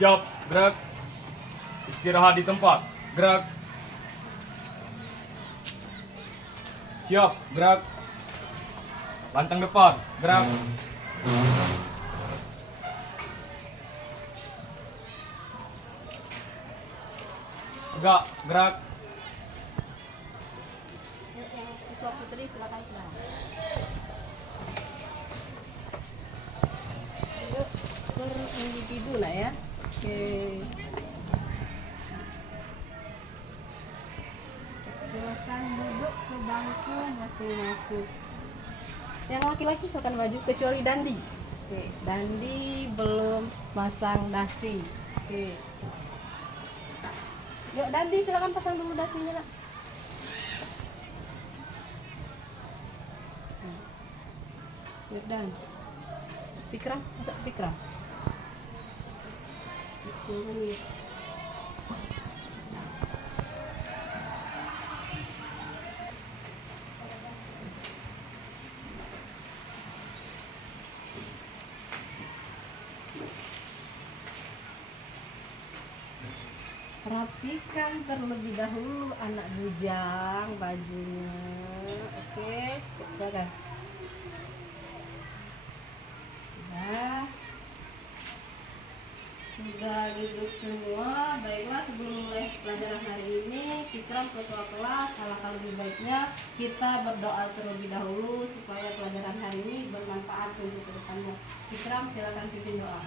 Siap, gerak. Istirahat di tempat, gerak. Siap, gerak. Lantang depan, gerak. Tegak, gerak. Yang siswa putri silakan pulang. Yuk berindividu lah ya. Oke. Silakan duduk ke bangku masing-masing. Yang laki-laki silakan maju kecuali Dandi. Oke, Dandi belum pasang dasi. Oke. Yuk Dandi silakan pasang dulu dasinya nak. Yuk Dan. Fikram, masuk Fikram. Turun. Rapikan terlebih dahulu anak bujang bajunya. Oke, silakan. Sudah duduk semua. Baiklah, sebelum mulai pelajaran hari ini, Fikram ketua kelas, alangkah lebih baiknya kita berdoa terlebih dahulu supaya pelajaran hari ini bermanfaat untuk kedepannya. Fikram, silakan pimpin doa.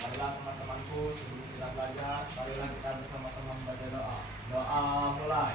Marilah teman-temanku, sebelum kita belajar, marilah kita bersama-sama membaca doa. Doa mulai.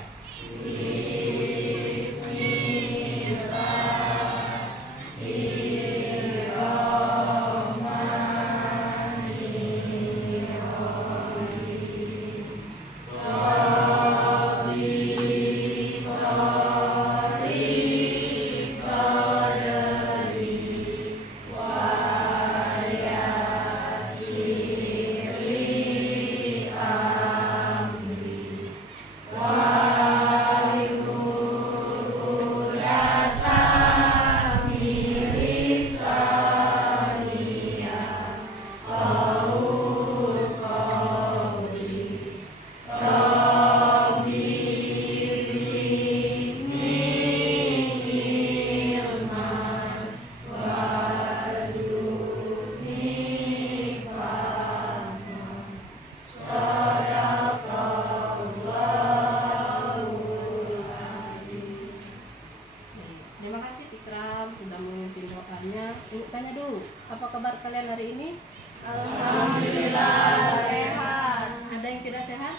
Terima kasih Fikram sudah memimpin doanya. Ibu tanya dulu, apa kabar kalian hari ini? Alhamdulillah sehat. Ada yang tidak sehat?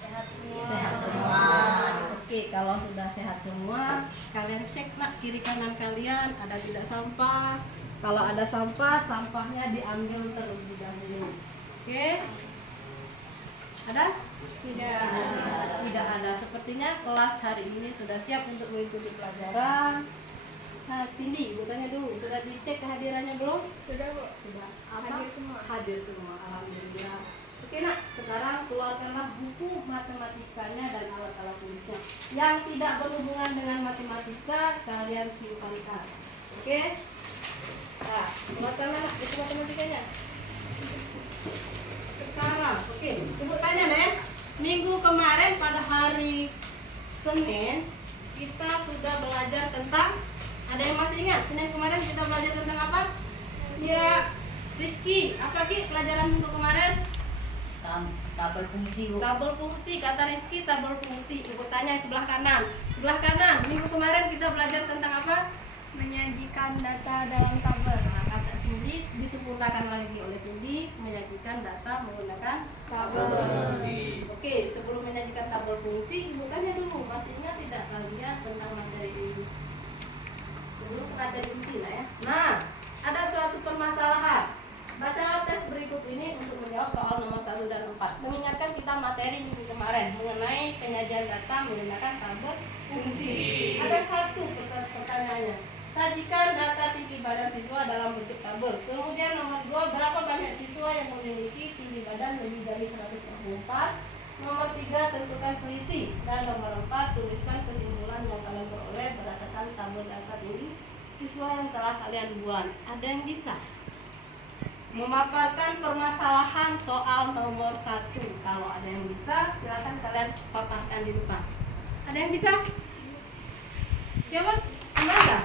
Sehat semua. Sehat semua. Oke, kalau sudah sehat semua, kalian cek nak kiri kanan kalian ada tidak sampah. Kalau ada sampah, sampahnya diambil terlebih dahulu. Oke? Ada? Tidak. Tidak ada. Sepertinya kelas hari ini sudah siap untuk mengikuti pelajaran. Nah, Cindy, ibu tanya dulu, sudah dicek kehadirannya belum? Sudah Bu. Sudah. Hadir semua. Hadir semua, alhamdulillah. Oke nak, sekarang keluarkanlah buku matematikanya dan alat-alat tulisnya. Yang tidak berhubungan dengan matematika, kalian simpankan. Oke? Nah, keluarkanlah buku matematikanya. Sekarang, oke, ibu tanya nih, minggu kemarin pada hari Senin kita sudah belajar tentang, ada yang masih ingat Senin kemarin kita belajar tentang apa? Ya, Rizky, apa Ki pelajaran minggu kemarin? Tabel fungsi Bu. Tabel fungsi, kata Rizky tabel fungsi. Ibu tanya yang sebelah kanan. Sebelah kanan, minggu kemarin kita belajar tentang apa? Menyajikan data dalam tabel. Nah, kata Cindy disempurnakan lagi oleh Cindy, menyajikan data menggunakan tabel fungsi. Oke, sebelum menyajikan tabel fungsi, ibu tanya dulu, masih ingat tidak kalian tentang materi ini? Sebelum materi inti lah ya. Nah, ada suatu permasalahan. Bacalah tes berikut ini untuk menjawab soal nomor 1 dan 4. Mengingatkan kita materi minggu kemarin mengenai penyajian data menggunakan tabel fungsi. Ada satu pertanyaannya. Sajikan data tinggi badan siswa dalam bentuk tabel. Kemudian nomor 2, berapa banyak siswa yang memiliki tinggi badan lebih dari 164? Nomor 3, tentukan selisih. Dan nomor 4, tuliskan kesimpulan yang kalian peroleh berdasarkan tabel data tinggi siswa yang telah kalian buat. Ada yang bisa? memaparkan permasalahan soal nomor 1. Kalau ada yang bisa, silakan kalian paparkan di depan. Ada yang bisa? Siapa? Amanda?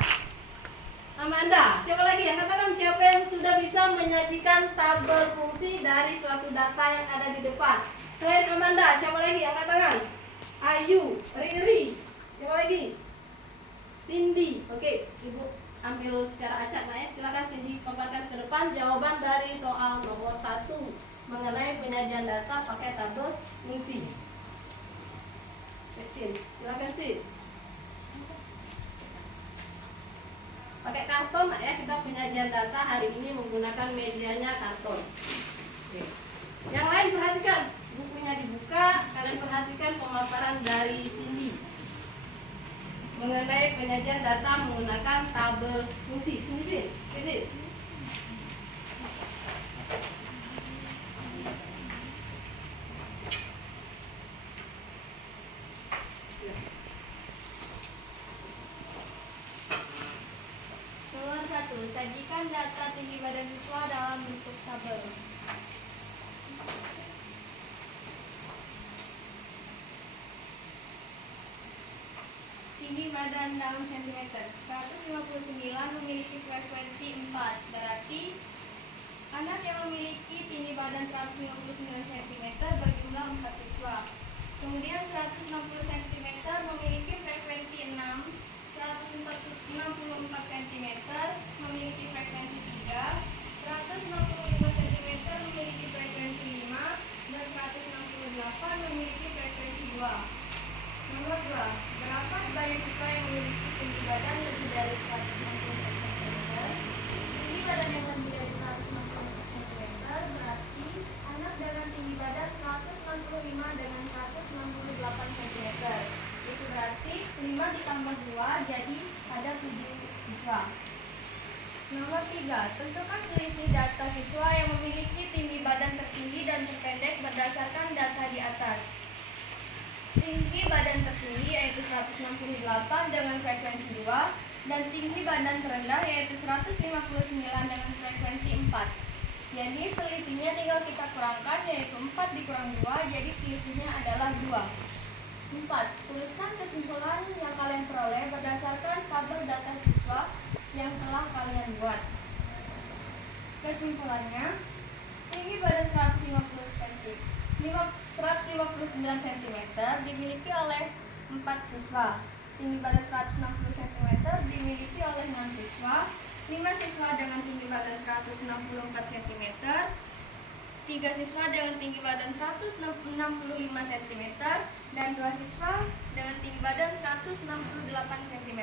Amanda. Siapa lagi yang katakan siapa yang sudah bisa menyajikan tabel fungsi dari suatu data yang ada di depan? Selain Amanda, siapa lagi yang katakan? Ayu, Riri. Siapa lagi? Cindy. Oke, Ibu ambil secara acak ya. Silakan Cindy paparkan ke depan jawaban dari soal nomor 1 mengenai penyajian data pakai tabel fungsi. Sin, silakan Sin. Pakai karton ya, kita penyajian data hari ini menggunakan medianya karton. Oke. Yang lain perhatikan, bukunya dibuka, kalian perhatikan pemaparan dari Cindy mengenai penyajian data menggunakan tabel fungsi. Sini. Nomor 1. Sajikan data tinggi badan siswa dalam bentuk tabel. Tinggi badan dalam sentimeter. 159 memiliki frekuensi 4. Berarti anak yang memiliki tinggi badan 159 cm berjumlah 4 siswa. Kemudian 160 cm memiliki frekuensi 6. 164 cm memiliki frekuensi 3. 165 cm memiliki frekuensi 5. Dan 168 memiliki frekuensi 2. Nomor 2. Berapa banyak siswa yang memiliki tinggi badan lebih dari 160 cm? Tinggi badan yang lebih dari 160 cm berarti anak dengan tinggi badan 165 dengan 168 cm. Itu berarti 5 ditambah 2 jadi ada 7 siswa. Nomor 3. Tentukan selisih data siswa yang memiliki tinggi badan tertinggi dan terpendek berdasarkan data di atas. Tinggi badan tertinggi yaitu 168 dengan frekuensi 2 dan tinggi badan terendah yaitu 159 dengan frekuensi 4. Jadi selisihnya tinggal kita kurangkan yaitu 4 dikurang 2 jadi selisihnya adalah 2. 4. Tuliskan kesimpulan yang kalian peroleh berdasarkan tabel data siswa yang telah kalian buat. Kesimpulannya, tinggi badan 159 cm dimiliki oleh 4 siswa. Tinggi badan 160 cm dimiliki oleh 6 siswa. 5 siswa dengan tinggi badan 164 cm. 3 siswa dengan tinggi badan 165 cm dan 2 siswa dengan tinggi badan 168 cm.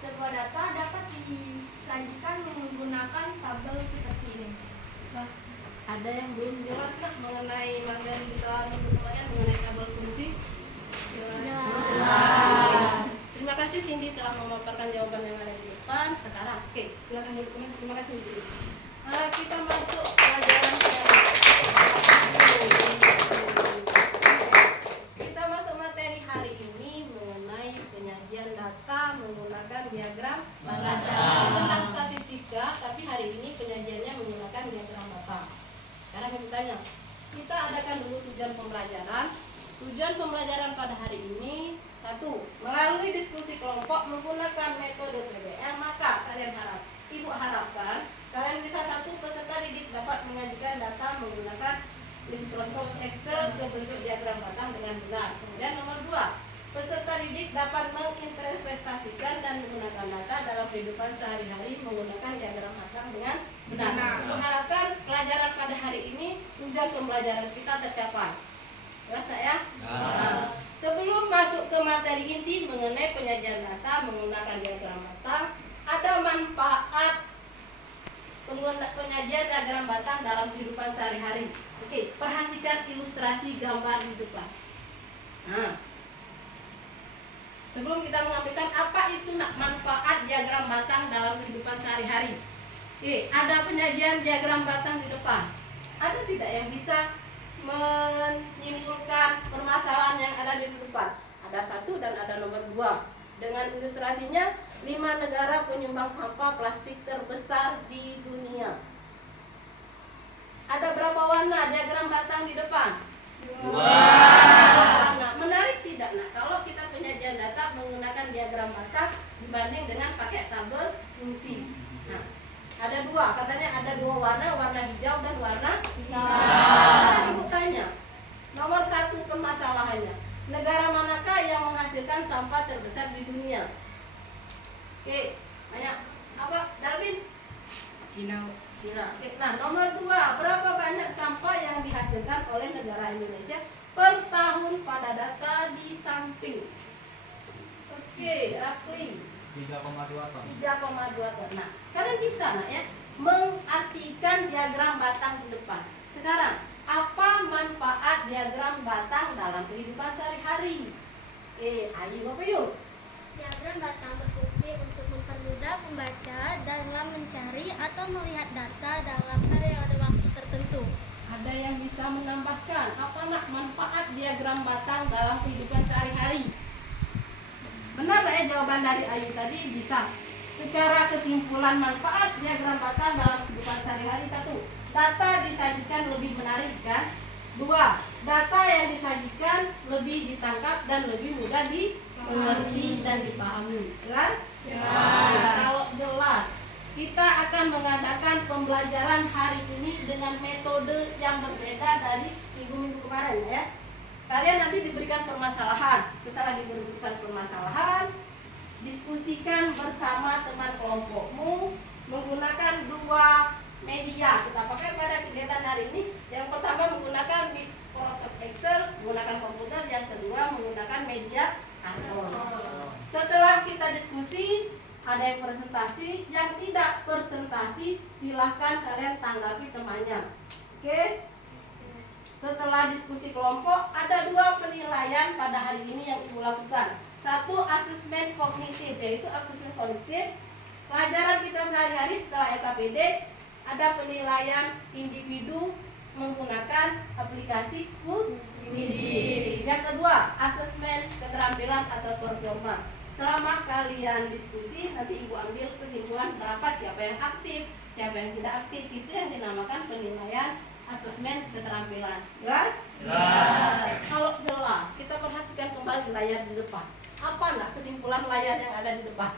Sebuah data dapat disajikan menggunakan tabel seperti ini. Nah, ada yang belum jelas nak mengenai materi kita untuk kalian mengenai tabel fungsi? Jelas. Terima kasih Cindy telah memaparkan jawaban yang ada di depan. Sekarang, oke, silakan duduk. Terima kasih Cindy. Kita masuk pelajaran kita masuk materi hari ini mengenai penyajian data menggunakan diagram batang. Tentang statistika, tapi hari ini penyajiannya menggunakan diagram batang. Sekarang kita tanya, kita adakan dulu tujuan pembelajaran. Tujuan pembelajaran pada hari ini 1. Melalui diskusi kelompok menggunakan metode PBL, maka Ibu harapkan kalian bisa 1. Peserta didik dapat menyajikan data menggunakan Microsoft Excel ke bentuk diagram batang dengan benar. Kemudian nomor 2, peserta didik dapat menginterpretasikan dan menggunakan data dalam kehidupan sehari-hari menggunakan diagram batang dengan benar. Diharapkan pelajaran pada hari ini tujuan pembelajaran kita tercapai. Jelas tak ya? Sebelum masuk ke materi inti mengenai penyajian data menggunakan diagram batang, ada manfaat penyajian diagram batang dalam kehidupan sehari-hari. Oke, perhatikan ilustrasi gambar di depan. Nah, sebelum kita mengambilkan apa itu manfaat diagram batang dalam kehidupan sehari-hari. Oke, ada penyajian diagram batang di depan. Ada tidak yang bisa menyimpulkan permasalahan yang ada di depan? Ada 1 dan ada nomor 2. Dengan ilustrasinya, 5 negara penyumbang sampah plastik terbesar di dunia. Ada berapa warna diagram batang di depan? 2. Warna. Menarik tidak? Nah, kalau kita penyajian data menggunakan diagram batang dibanding dengan pakai tabel fungsi. Nah, ada dua, katanya ada dua warna, warna hijau dan warna hitam. Sekarang Ibu tanya, nomor 1 permasalahannya, negara manakah yang menghasilkan sampah terbesar di dunia? Oke, tanya apa? Darwin? Cina. Oke, nah nomor 2, berapa banyak sampah yang dihasilkan oleh negara Indonesia per tahun pada data di samping? Oke, Rapli. 3,2 ton. 3,2 ton. Nah, kalian bisa nak ya mengartikan diagram batang di depan. Sekarang, apa manfaat diagram batang dalam kehidupan sehari-hari? Ayo Bapak yuk. Diagram batang berfungsi untuk mempermudah pembaca dalam mencari atau melihat data dalam periode waktu tertentu. Ada yang bisa menambahkan apa nak manfaat diagram batang dalam kehidupan sehari-hari? Benar lah ya jawaban dari Ayu tadi bisa. Secara kesimpulan manfaat diagram batang dalam kehidupan sehari-hari: 1. Data disajikan lebih menarik kan? 2. Data yang disajikan lebih ditangkap dan lebih mudah dimengerti dan dipahami. Jelas? Jelas. Kalau jelas, kita akan mengadakan pembelajaran hari ini dengan metode yang berbeda dari minggu-minggu kemarin ya. Kalian nanti diberikan permasalahan. Setelah diberikan permasalahan, diskusikan bersama teman kelompokmu menggunakan 2 media kita pakai pada kegiatan hari ini. Yang pertama menggunakan Microsoft Excel, menggunakan komputer. Yang kedua menggunakan media karton. Setelah kita diskusi, ada yang presentasi, yang tidak presentasi silahkan kalian tanggapi temannya. Oke? Setelah diskusi kelompok, ada 2 penilaian pada hari ini yang Ibu lakukan. 1, asesmen kognitif, yaitu asesmen kognitif pelajaran kita sehari-hari setelah LKPD. Ada penilaian individu menggunakan aplikasi Kudidi. Yang kedua, asesmen keterampilan atau performa. Selama kalian diskusi, nanti Ibu ambil kesimpulan berapa siapa yang aktif, siapa yang tidak aktif. Itu yang dinamakan penilaian asesmen keterampilan. Jelas? Jelas. Kalau jelas, kita perhatikan kembali layar di depan. Apa nak kesimpulan layar yang ada di depan?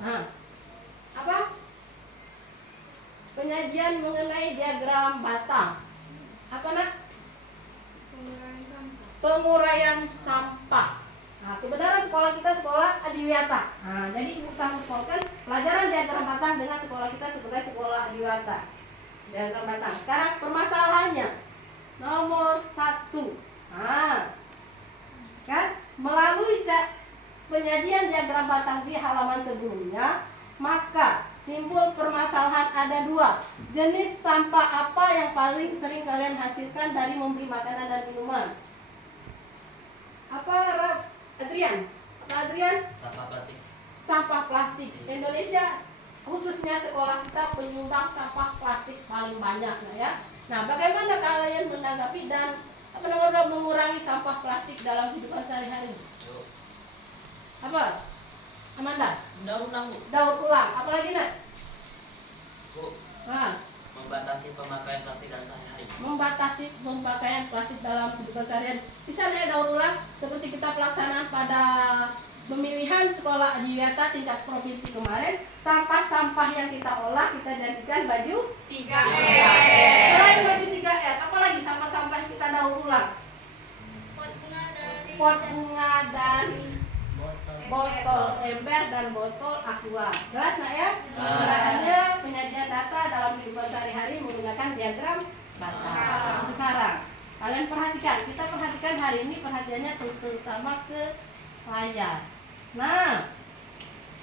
Nah, apa? Penyajian mengenai diagram batang. Apa nak? Penguraian sampah. Nah, kebenaran sekolah kita sekolah Adiwiyata. Nah, jadi Ibu sangkutkan pelajaran diagram batang dengan sekolah kita sebagai sekolah Adiwiyata. Diagram batang. Sekarang permasalahannya nomor 1. Nah, kan melalui penyajian diagram batang di halaman sebelumnya, maka timbul permasalahan. Ada 2 jenis sampah apa yang paling sering kalian hasilkan dari membeli makanan dan minuman? Apa Adrian? Apa Adrian? Sampah plastik. Sampah plastik. Indonesia khususnya sekolah kita penyumbang sampah plastik paling banyak nah ya. Nah, bagaimana kalian menanggapi dan mengurangi sampah plastik dalam kehidupan sehari-hari? Apa? Amanda? Daur ulang, Bu. Daur ulang. Apalagi nak? Bu, Nah, membatasi pemakaian plastik dalam sehari-hari. membatasi pemakaian plastik dalam kehidupan sehari-hari. Misalnya daur ulang seperti kita pelaksanaan pada pemilihan sekolah Adiwiyata tingkat provinsi kemarin, sampah-sampah yang kita olah kita jadikan baju 3R. Selain baju 3R, apalagi sampah-sampah yang kita daur ulang? Pot bunga dari botol ember dan botol aqua. Jelas nak ya? Makanya penyajian data dalam kehidupan sehari-hari menggunakan diagram batang. Sekarang kalian perhatikan, kita perhatikan hari ini perhatiannya terutama ke layar. Nah,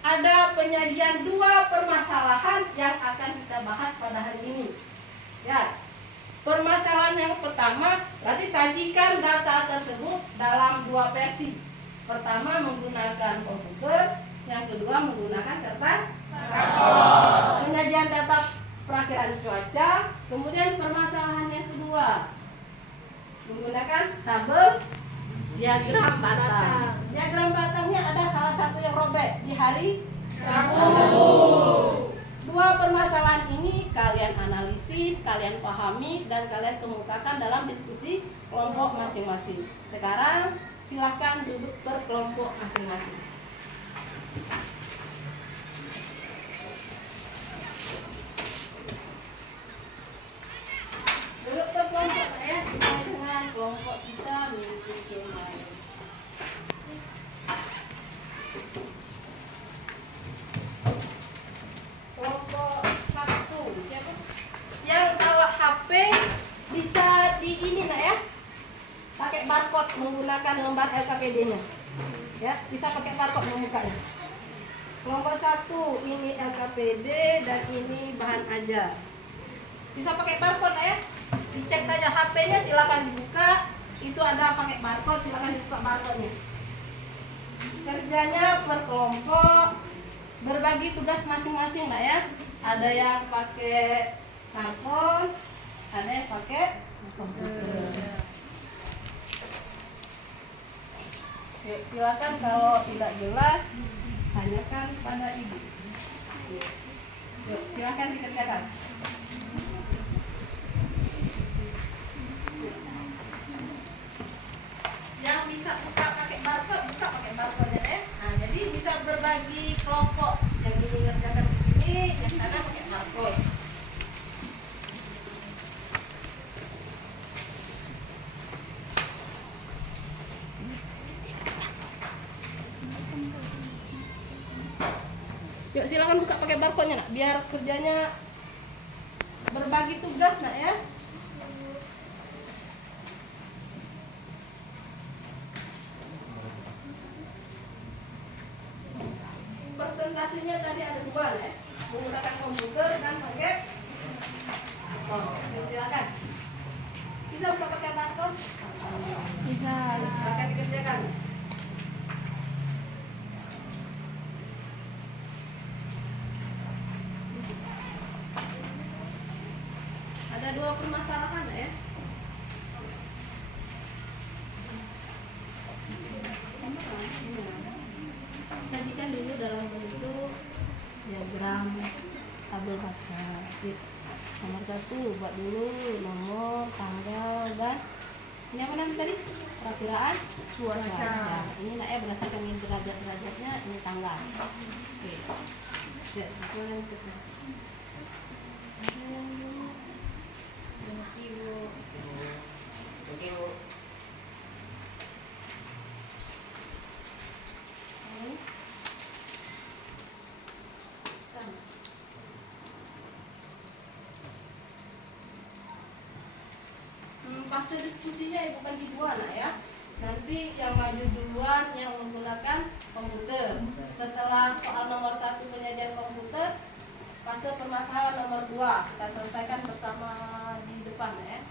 ada penyajian 2 permasalahan yang akan kita bahas pada hari ini. Ya, permasalahan yang pertama, berarti sajikan data tersebut dalam 2 versi. Pertama menggunakan komputer, yang kedua menggunakan kertas karton. Penyajian data perakiraan cuaca, kemudian permasalahan yang kedua menggunakan tabel diagram batang. Diagram batangnya ada salah satu yang robek di hari Rabu. Dua permasalahan ini kalian analisis, kalian pahami, dan kalian kemukakan dalam diskusi kelompok masing-masing. Sekarang silakan duduk berkelompok masing-masing. Duduk berkelompok ya, sesuai dengan kelompok kita mengikuti kemarin. Kelompok 1, siapa? Yang bawa HP bisa di ini nak ya, pakai barcode menggunakan lembar LKPD-nya. Ya, bisa pakai barcode membukanya. Kelompok 1 ini LKPD dan ini bahan ajar. Bisa pakai barcode ya. Dicek saja HP-nya, silakan dibuka. Itu ada pakai barcode, silakan dibuka barcode-nya. Kerjanya per kelompok, berbagi tugas masing-masing lah ya. Ada yang pakai karton, ada yang pakai komputer. Oke, silakan kalau tidak jelas tanyakan pada ibu. Yuk, silakan dikerjakan. Yang bisa buka pakai barcode, buka pakai barcode ya. Nah, jadi bisa berbagi kelompok. Yang ini ngerjakan di sini, yang sana pakai barcode. Yuk silakan buka pakai barcode-nya nak, biar kerjanya berbagi tugas nak ya. Presentasinya tadi ada 2 lah ya, menggunakan komputer dan pakai yuk silakan. Bisa buka pakai barcode? Bisa. Silakan dikerjakan. Ada 2 permasalahan ya. Sajikan dulu dalam bentuk diagram tabel baca. Nomor 1 buat dulu nomor, tanggal, dan ini apa namanya tadi? Perakiraan cuaca. Ini nak ya berdasarkan ini derajat-derajatnya, ini tanggal. Oke. Ya, boleh kita. Oke, Bu. Fase diskusinya ibu bagi 2 nak ya. Nanti yang maju duluan yang menggunakan komputer. Setelah soal nomor 1 penyajian komputer, fase permasalahan nomor 2 kita selesaikan bersama di depan ya.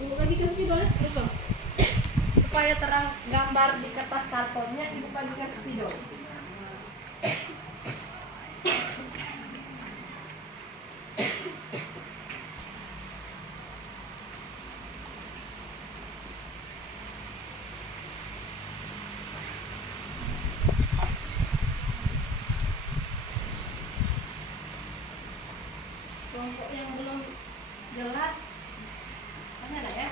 Tunggu lagi ke spidol ya, supaya terang gambar di kertas kartonnya, ibu bagikan spidol. Kelompok yang belum jelas mana nak ya?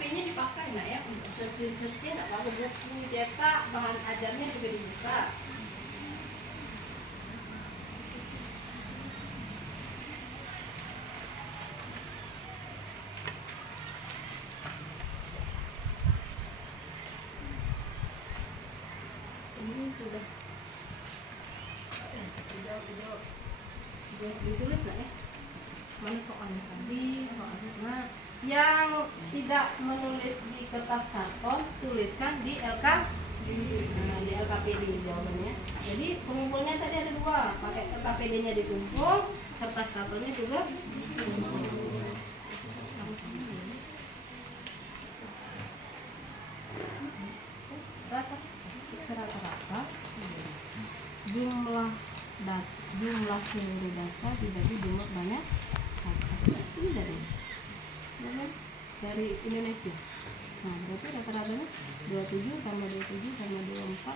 HP-nya dipakai nak ya, searching nak bawa buku cetak, bahan ajarnya juga dibuka. Ini sudah ditulis lah ya. Mana soalnya tadi? Soalnya nah, yang tidak menulis di kertas karton tuliskan di di LKPD jawabannya. Jadi pengumpulnya tadi ada dua, pakai LKPD-nya dikumpul, kertas kartonnya juga dikumpul. Rata-rata jumlah seluruh data dibagi jumlah banyak ini dari Indonesia. Nah, berarti rata-ratanya 27 tambah 27 tambah 24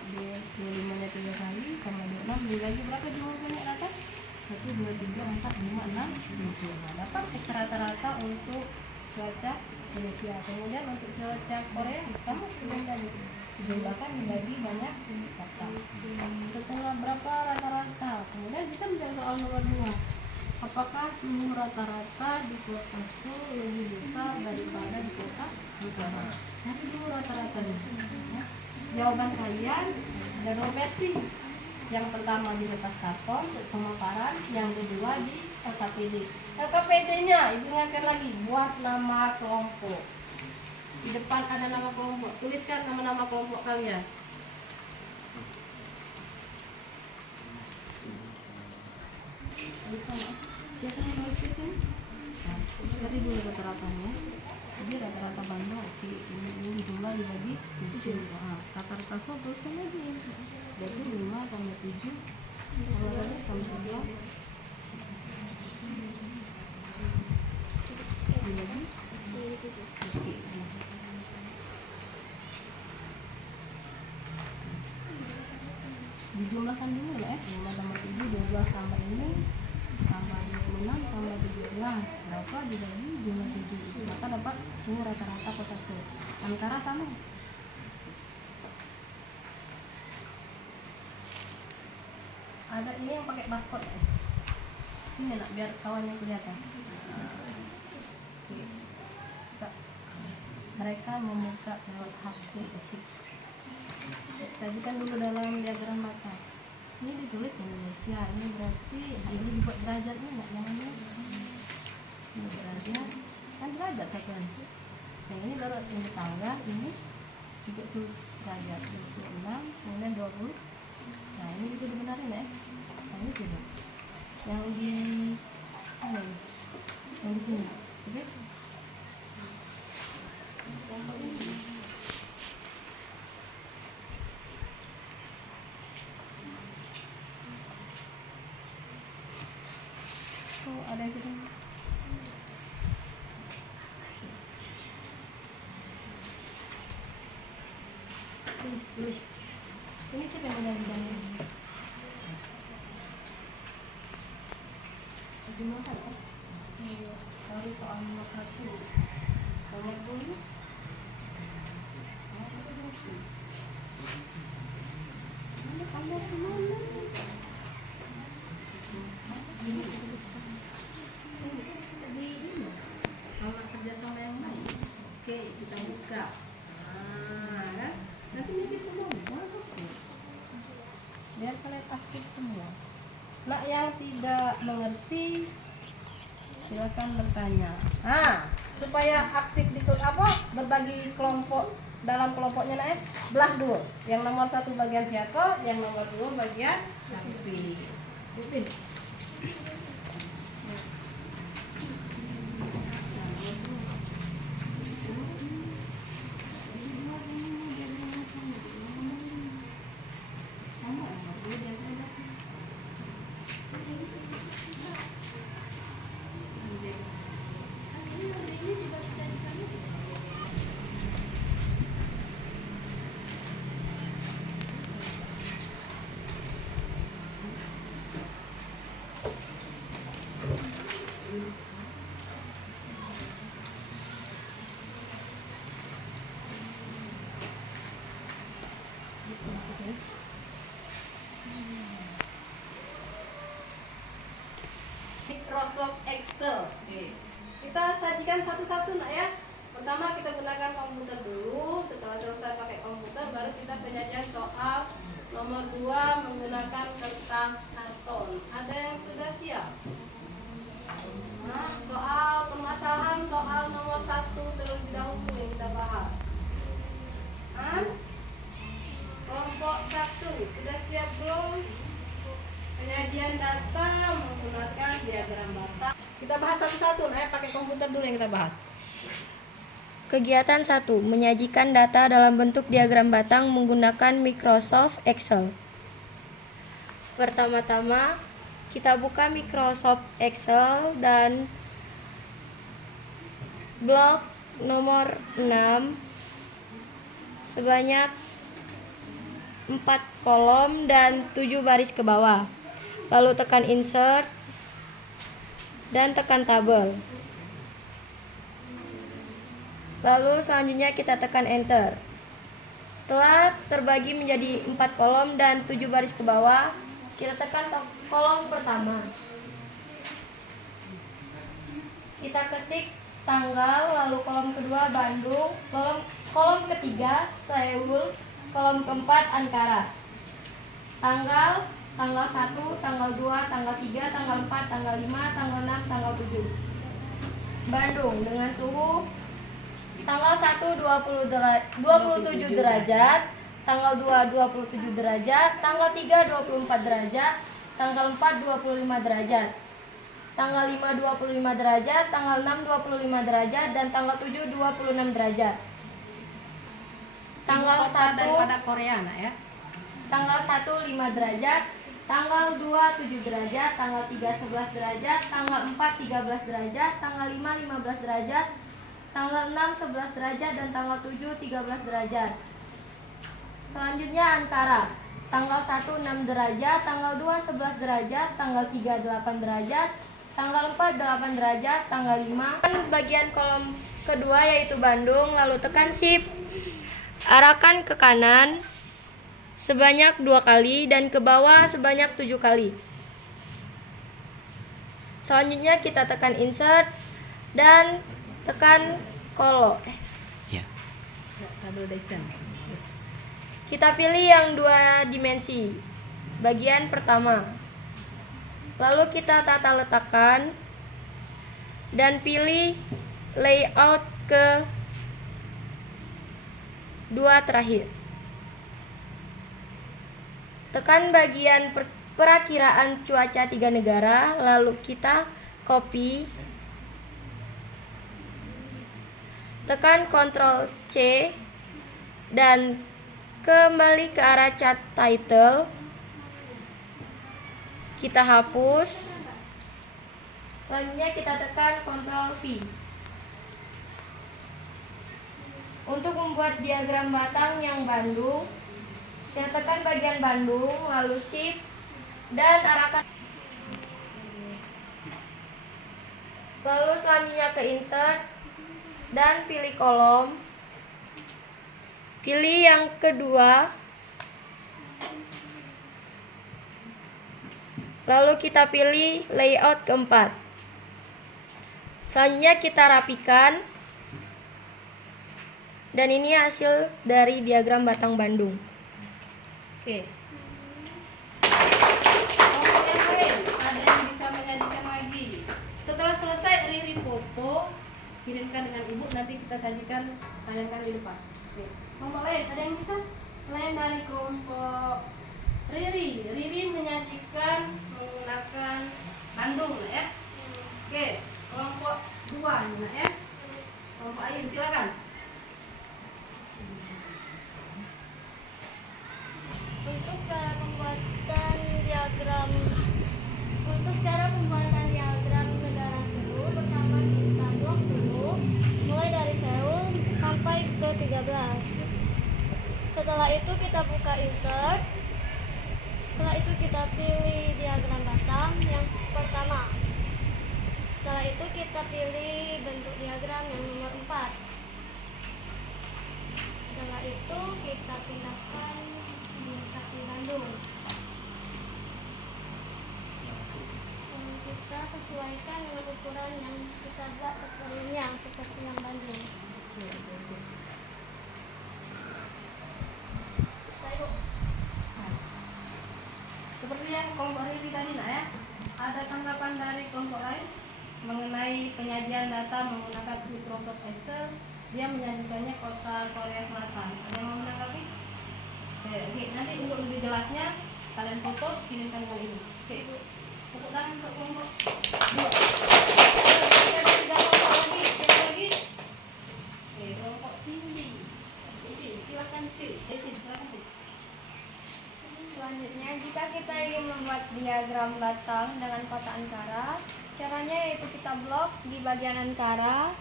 25 nya 3 kali tambah 26 dibagi berapa jumlahnya rata? 1 2 3 4 5 6 7. Dapat X rata-rata untuk cuaca Indonesia. Kemudian untuk cuaca Korea sama sebenarnya dijumlahkan dibagi banyak data. Setelah berapa rata-rata? Kemudian bisa menjawab soal nomor 2. Apakah suhu rata-rata di kota Seoul lebih besar daripada di kota Ankara? Cari dulu rata-ratanya. Ya. Jawaban kalian ada dua versi. Yang pertama di kertas karton untuk pemaparan, yang kedua di LKPD. LKPD-nya, ibu ingatkan lagi, buat nama kelompok. Di depan ada nama kelompok, tuliskan nama-nama kelompok kalian. Siapa yang nulis di sini? Nah, cari dulu rata-ratanya. Jadi rata-rata Bandung, oke, ini jumlah dibagi 7. Nah, rata-rata Seoul tuliskan lagi. Berarti 5 tambah 7 tambah 3 dibagi. Oke. Dijumlahkan dulu lah ya. 5 tambah 7 12 tambah ini tambah 26 tambah 17 berapa dibagi jumlah 7, maka dapat suhu rata-rata kota Seoul. Ankara sama. Ada ini yang pakai barcode ya. Sini nak biar kawannya kelihatan. Mereka membuka lewat HP. Sajikan dulu dalam diagram mata. Ini ditulis Indonesia, ini berarti ini dibuat derajatnya nggak namanya? Ini derajat, kan derajat satuan. Yang ini baru ini tangga, ini juga derajat 26, kemudian 20. Nah ini juga dibenarin ya. Nah ini sudah. Yang di mana ini? Yang di sini, oke? Oh, ada sini. Tulis. Ini siapa yang menyajikan ini? Jumlahkan ya. Dari soal nomor 1. Nomor 10. Mana kamu kemana? Kalau kerjasama yang lain, oke kita buka. Nah, kan? Nanti nanti semua biar kalian aktif semua. Nah, yang tidak mengerti silakan bertanya. Nah, supaya aktif di berbagi kelompok dalam kelompoknya naik belah dua. Yang nomor 1 bagian siapa, yang nomor 2 bagian Upin. Excel. Oke. Kita sajikan satu-satu nak ya. Pertama kita gunakan komputer dulu. Setelah selesai pakai komputer baru kita penyajian soal nomor 2 menggunakan kertas karton. Ada yang sudah siap? Nah, soal permasalahan soal nomor 1 terlebih dahulu yang kita bahas. Kelompok 1 sudah siap belum? Penyajian data menggunakan diagram batang. Kita bahas satu-satu, nah pakai komputer dulu yang kita bahas. Kegiatan 1. Menyajikan data dalam bentuk diagram batang menggunakan Microsoft Excel. Pertama-tama, kita buka Microsoft Excel dan blok nomor 6 sebanyak 4 kolom dan 7 baris ke bawah. Lalu tekan insert dan tekan tabel. Lalu selanjutnya kita tekan enter. Setelah terbagi menjadi 4 kolom dan 7 baris ke bawah, kita tekan kolom pertama. Kita ketik tanggal, lalu kolom kedua Bandung, kolom ketiga Seoul, kolom keempat Ankara. Tanggal 1, tanggal 2, tanggal 3, tanggal 4, tanggal 5, tanggal 6, tanggal 7. Bandung dengan suhu tanggal 1 27 derajat, tanggal 2 27 derajat, tanggal 3 24 derajat, tanggal 4 25 derajat, tanggal 5 25 derajat, tanggal 6 25 derajat, dan tanggal 7 26 derajat. Tanggal 1 daripada Korea nak ya. Tanggal 1 5 derajat, tanggal 2 7 derajat, tanggal 3 11 derajat, tanggal 4 13 derajat, tanggal 5 15 derajat, tanggal 6 11 derajat, dan tanggal 7 13 derajat. Selanjutnya Ankara. Tanggal 1 6 derajat, tanggal 2 11 derajat, tanggal 3 8 derajat, tanggal 4 8 derajat, tanggal 5. Bagian kolom kedua yaitu Bandung, lalu tekan shift. Arahkan ke kanan sebanyak 2 kali dan ke bawah sebanyak 7 kali. Selanjutnya kita tekan insert dan tekan kita pilih yang 2 dimensi bagian pertama, lalu kita tata letakkan dan pilih layout ke 2 terakhir. Tekan bagian perakiraan cuaca 3 negara, lalu kita copy. Tekan Ctrl C dan kembali ke arah chart title. Kita hapus. Selanjutnya kita tekan Ctrl V. Untuk membuat diagram batang yang Bandung, kita tekan bagian Bandung, lalu shift dan arahkan. Lalu selanjutnya ke insert dan pilih kolom. Pilih yang kedua. Lalu kita pilih layout keempat. Selanjutnya kita rapikan. Dan ini hasil dari diagram batang Bandung. Oke. Kelompok yang lain, ada yang bisa menyajikan lagi. Setelah selesai Riri foto, kirimkan dengan ibu, nanti kita sajikan, tayangkan di depan. Oke. Kelompok lain, ada yang bisa? Selain dari kelompok Riri menyajikan menggunakan Bandung ya. Oke, kelompok 2 ini ya. Kelompok Ayu silakan. Untuk cara pembuatan diagram negara Seoul, pertama kita blok dulu mulai dari Seoul sampai ke 13. Setelah itu kita buka insert. Setelah itu kita pilih diagram batang yang pertama. Setelah itu kita pilih bentuk diagram yang nomor 4. Setelah itu kita pindahkan Bandung. Kita ke sesuaikan dengan ukuran yang kita buat sebelumnya seperti yang banding. Saya Seperti yang kelompok Riri tadi nak ya, ada tanggapan dari kelompok lain mengenai penyajian data menggunakan Microsoft Excel. Dia menyajikannya kota Korea Selatan. Ada yang mau menanggapi? Oke, nanti untuk lebih jelasnya kalian foto kirimkan kali ini. Oke, tepuk tangan untuk kelompok 2. Tiga kelompok lagi, siapa lagi? Oke, kelompok Cindy. Silakan Cindy. Silakan Cindy. Selanjutnya, jika kita ingin membuat diagram batang dengan kota angkara, caranya yaitu kita blok di bagian angkara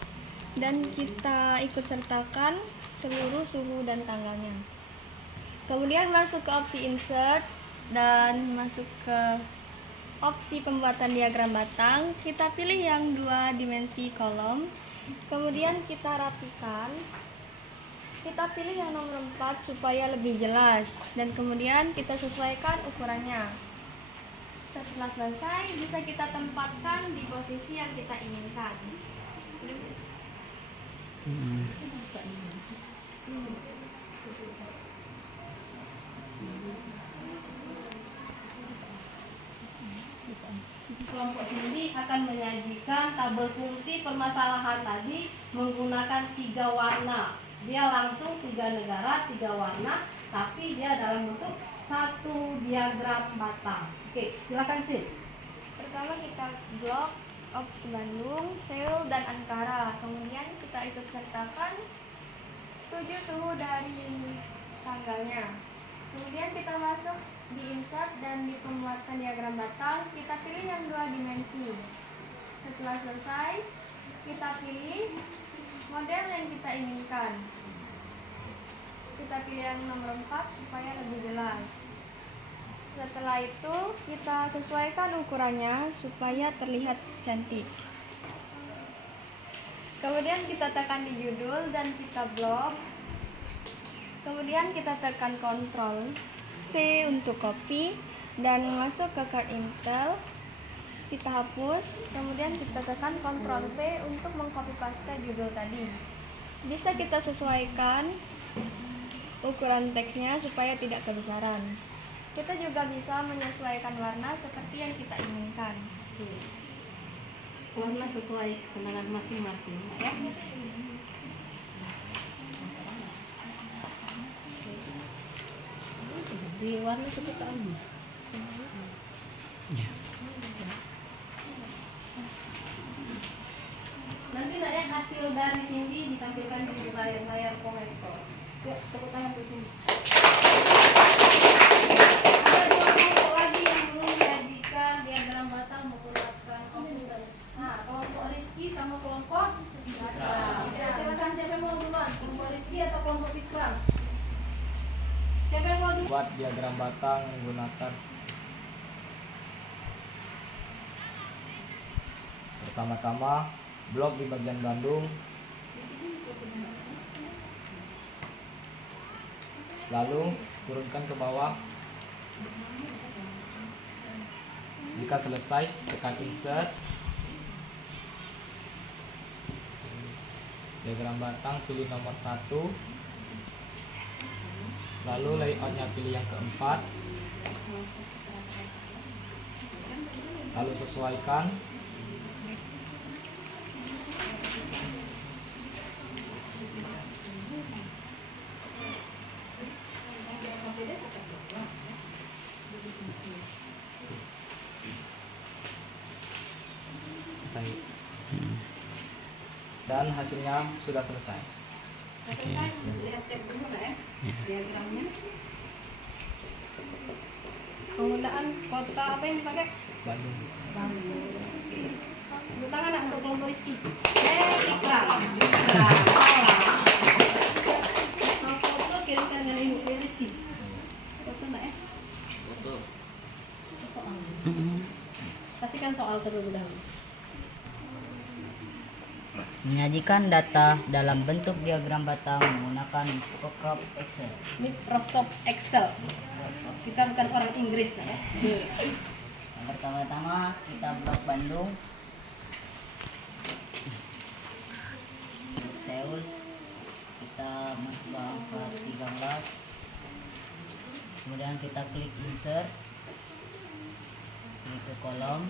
dan kita ikut sertakan seluruh suhu dan tanggalnya. Kemudian masuk ke opsi insert dan masuk ke opsi pembuatan diagram batang. Kita pilih yang 2 dimensi kolom. Kemudian kita rapikan. Kita pilih yang nomor 4 supaya lebih jelas dan kemudian kita sesuaikan ukurannya. Setelah selesai, bisa kita tempatkan di posisi yang kita inginkan. Kelompok sini akan menyajikan tabel fungsi permasalahan tadi menggunakan 3 warna. Dia langsung 3 negara, 3 warna, tapi dia dalam bentuk satu diagram batang. Oke, silakan sih. Pertama kita blok opsi Bandung, Seoul, dan Ankara. Kemudian kita ikut sertakan 7 suhu dari tanggalnya. Kemudian kita masuk di insert dan di pembuatan diagram batang, kita pilih yang 2 dimensi. Setelah selesai, kita pilih model yang kita inginkan. Kita pilih yang nomor 4 supaya lebih jelas. Setelah itu, kita sesuaikan ukurannya supaya terlihat cantik. Kemudian kita tekan di judul dan kita blok. Kemudian kita tekan Ctrl C untuk copy dan masuk ke card Intel. Kita hapus, kemudian kita tekan Ctrl V untuk mengcopy paste judul tadi. Bisa kita sesuaikan ukuran teksnya supaya tidak kebesaran. Kita juga bisa menyesuaikan warna seperti yang kita inginkan. Warna sesuai kesenangan masing-masing ya. Di warna kesukaanmu. Nanti nak ya hasil dari Cindy ditampilkan di layar proyektor. Yuk, tepuk tangan di sini. Ada 2 kelompok lagi yang belum menyajikan diagram batang menggunakan komputer. Nah, kelompok Rizky sama kelompok Fikram. Silakan siapa yang mau duluan? Kelompok Rizky atau kelompok Fikram? Siapa yang mau duluan? Buat diagram batang menggunakan pertama-tama blok di bagian Bandung, lalu turunkan ke bawah. Jika selesai, tekan insert, diagram batang pilih nomor 1, lalu layoutnya pilih yang keempat, lalu sesuaikan. Dan hasilnya sudah selesai. Lihat cek dulu ya diagramnya. Penggunaan kota apa yang dipakai? Bandung. Tepuk tangan nak untuk kelompok Rizky. Ikram. Mau foto kirimkan dengan ibu Rizky. Foto nak ya? Betul. Pastikan soal terlebih dahulu. Menyajikan data dalam bentuk diagram batang menggunakan Microsoft Excel. Microsoft Excel. Kita bukan orang Inggris ya. Yang pertama-tama kita blok Bandung, Kemudian kita klik insert, klik ke kolom,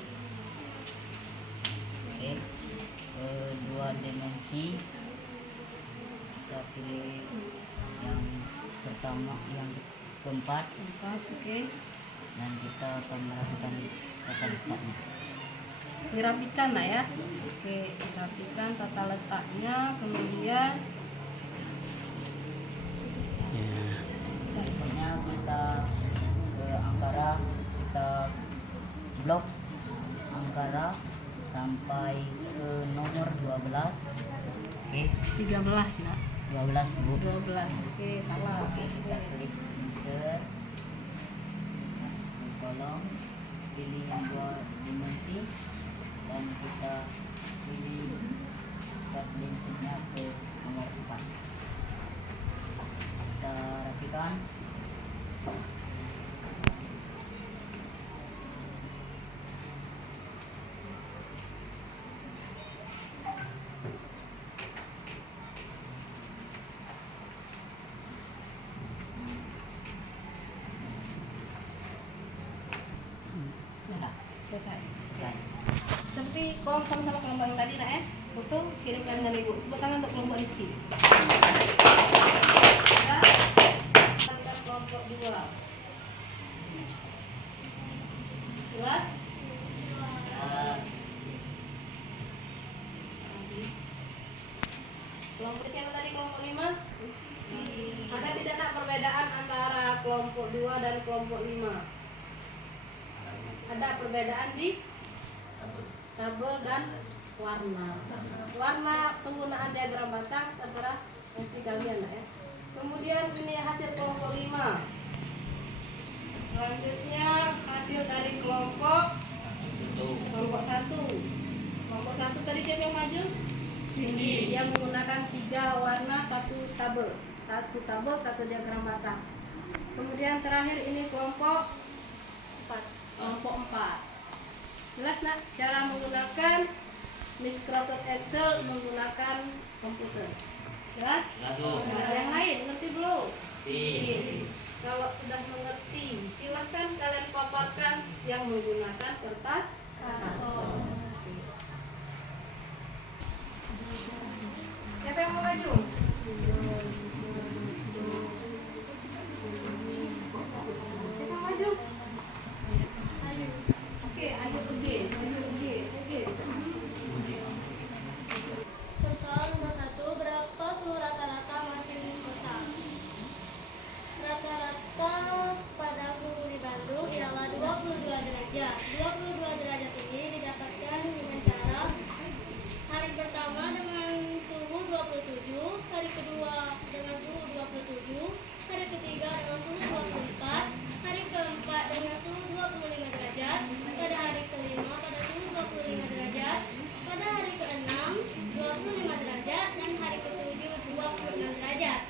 oke, ke 2 dimensi, kita pilih yang pertama, yang keempat, Oke. dan kita akan merapikan tata letaknya. Dirapikan lah ya. Oke, dirapikan tata letaknya, kemudian Berikutnya kita ke Angkara, kita blok Angkara sampai ke nomor 12. Oke, 13 nak. 12 Bu. 12. Oke, salah. Oke, kita klik insert, masuk ke kolom, pilih yang 2 dimensi, dan kita pilih start dimensinya ke nomor 4. Kita rapikan. Sudah, selesai. Selesai. Seperti kalau sama-sama kelompok yang tadi nak ya. Foto kirimkan dengan ibu. Tepuk tangan untuk kelompok Rizky. Kita kelompok 2. Jelas? Kelompok siapa tadi, kelompok 5? Ada tidak nak perbedaan antara kelompok 2 dan kelompok 5? Ada perbedaan di tabel dan warna. Warna penggunaan diagram batang terserah versi kalian lah ya. Kemudian ini hasil kelompok 5. Selanjutnya hasil dari kelompok 1. Kelompok 1 tadi siapa yang maju? Cindy, yang menggunakan 3 warna, 1 tabel. 1 tabel, 1 diagram batang. Kemudian terakhir ini kelompok 4. Jelas nak cara menggunakan Microsoft Excel menggunakan komputer. Jelas? Nah, yang lain ngerti belum? Kalau sudah mengerti, silahkan kalian paparkan yang menggunakan kertas karton. Siapa yang mau maju? Siapa yang maju? Oke, ayo uji. Persoalan nomor 1, berapa suhu rata-rata masing kota? Rata-rata pada suhu di Bandung ialah 22 derajat. 22 derajat ini didapatkan dengan cara hari pertama dengan suhu 27, hari kedua dengan suhu 27, hari ketiga dengan suhu 24, hari keempat dengan suhu 25 derajat, pada hari kelima pada suhu 25 derajat, pada hari keenam 25 derajat, dan hari ketujuh 26 derajat.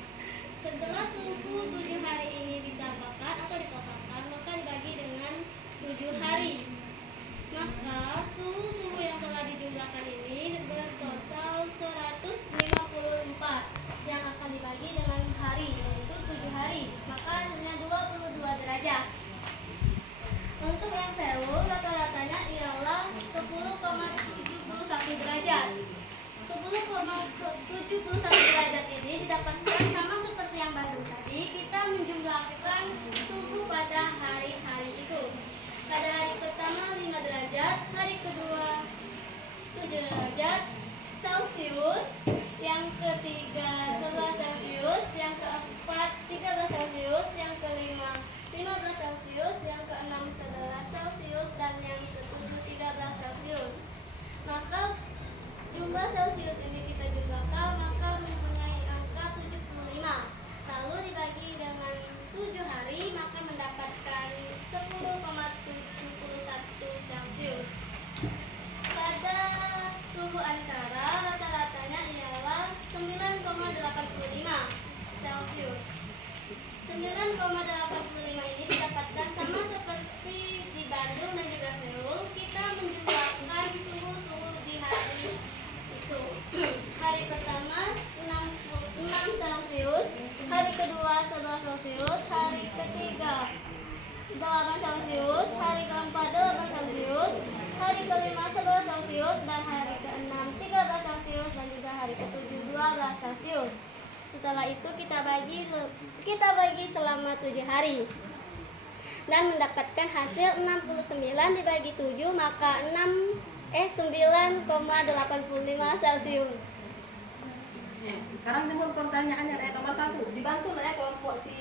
Setelah suhu 7 hari ini ditambahkan atau ditotalkan, maka dibagi dengan 7 hari. Maka suhu yang telah dijumlahkan ini bertotal 154 yang akan dibagi dengan hari, yaitu 7 hari. Maka hanya 22 derajat. Untuk yang Seoul, rata-ratanya ialah 10,71 derajat. 10,71 derajat ini didapatkan sama seperti yang Bandung tadi. Kita menjumlahkan suhu pada hari-hari itu. Pada hari pertama 5 derajat, hari kedua 7 derajat Celcius, yang ketiga 11 Celcius, yang keempat 13 Celcius, yang kelima 15 Celcius, yang keenam 11 Celcius, dan yang ketujuh 13 Celcius. Maka jumlah Celcius ini kita jumlahkan, maka mempunyai angka 75. Lalu dibagi dengan 7 hari, maka mendapatkan 10,71 Celcius. Pada suhu antara, rata-ratanya ialah 9,85 Celcius. 9,85 ini didapatkan sama seperti di Bandung dan juga Seoul. Kita menjumlahkan suhu-suhu di hari itu. Hari pertama 6 Celcius, hari kedua 11 Celcius, hari ketiga 8 Celcius, hari keempat 8 Celcius, hari kelima 11 Celcius, dan hari keenam 13 Celcius, dan juga hari ketujuh 12 Celcius. Setelah itu kita bagi selama 7 hari dan mendapatkan hasil 69 dibagi 7, maka 9,85 Celcius. Sekarang timbul pertanyaannya nomor 1. Dibantu ya kelompok si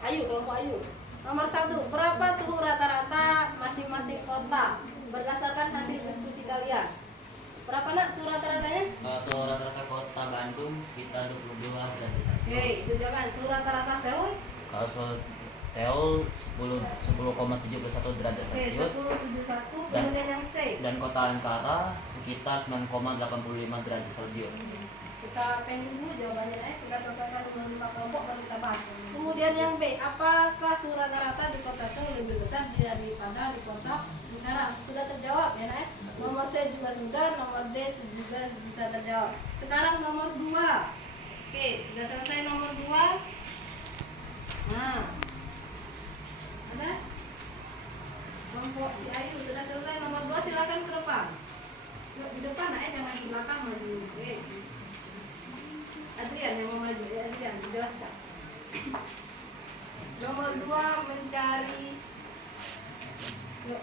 Ayu, kelompok Ayu. Nomor 1, berapa suhu rata-rata masing-masing kota berdasarkan hasil diskusi kalian? Berapa nak suhu rata-ratanya? Suhu rata-rata kota Bandung sekitar 22 derajat Celcius. Oke, itu jawaban. Suhu rata-rata Seoul? Kalau Seoul 10,71 derajat Oke, Celcius. 10,71. Dan- Kemudian yang C. Dan kota Ankara sekitar 9,85 derajat Celcius. Kita pending dulu jawabannya. Kita selesaikan dulu 5 kelompok baru kita bahas. Kemudian yang B, apakah suhu rata-rata di kota Seoul lebih besar daripada di kota Ankara? Sudah terjawab ya, Nak? Nomor C juga sudah, nomor D juga bisa terjawab. Sekarang nomor 2. Oke, sudah selesai nomor 2. Nah, ada? Kelompok si Ayu sudah selesai nomor 2, silakan ke depan. Yuk, di depan Nak, jangan di belakang maju. Oke. Adrian yang mau maju, ya Adrian, jelaskan. Nomor 2 mencari. Yuk.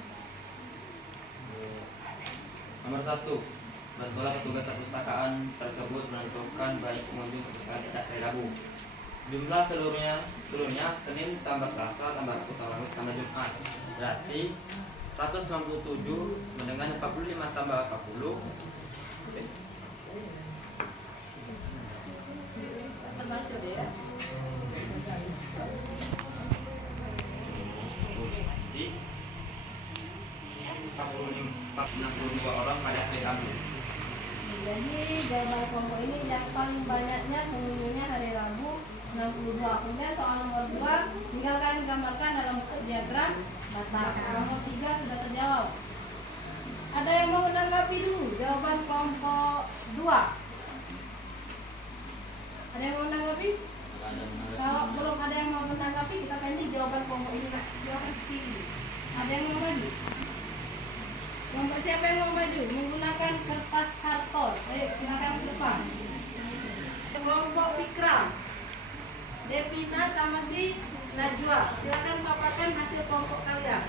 Nomor 1, bantulah petugas perpustakaan tersebut menentukan baik pengunjung perpustakaan setiap hari Rabu. Jumlah seluruhnya Senin tambah Selasa tambah Rabu tambah Kamis tambah Jumat. Berarti 197 dengan 45 tambah 40. Oke. Terbaca deh ya. Jadi 62 orang pada hari Rabu. Jadi jawaban kelompok ini yang paling banyaknya pengunjungnya hari Rabu 62. Kemudian soal nomor 2, tinggal kalian gambarkan dalam bentuk diagram data. Nomor 3 sudah terjawab. Ada yang mau menanggapi dulu jawaban kelompok 2? Ada yang mau menanggapi? Kalau belum ada yang mau menanggapi, kita pending jawaban kelompok ini. Jawaban pilih. Ada yang mau maju? Kelompok siapa yang mau maju? Menggunakan kertas karton. Ayo silakan ke depan. Kelompok Fikra, Devina sama si Najwa. Silakan paparkan hasil kelompok kalian.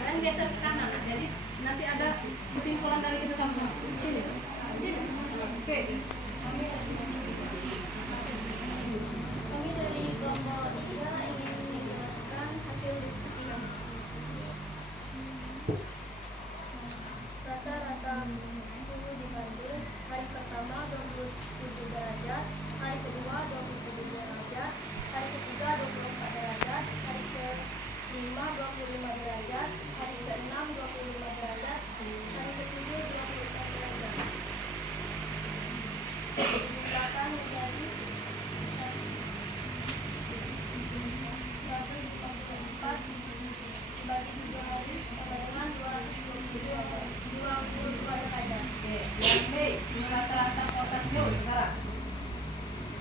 Kalian geser ke kanan. Jadi nanti ada kesimpulan dari kita sama-sama. Sini. Sini. Oke. Kami dari kelompok 3 ingin menjelaskan hasil diskusi yang rata-rata suhu di Bandung hari pertama 27 derajat, hari kedua 27 derajat, hari ketiga 24 derajat, hari kelima 25 derajat, hari keenam 25 derajat, hari ketujuh 24 derajat. Dijumlahkan menjadi 144 dibagi 3 hari sama dengan 22 derajat. Oke. Yang B, suhu rata-rata kota Seoul sekarang.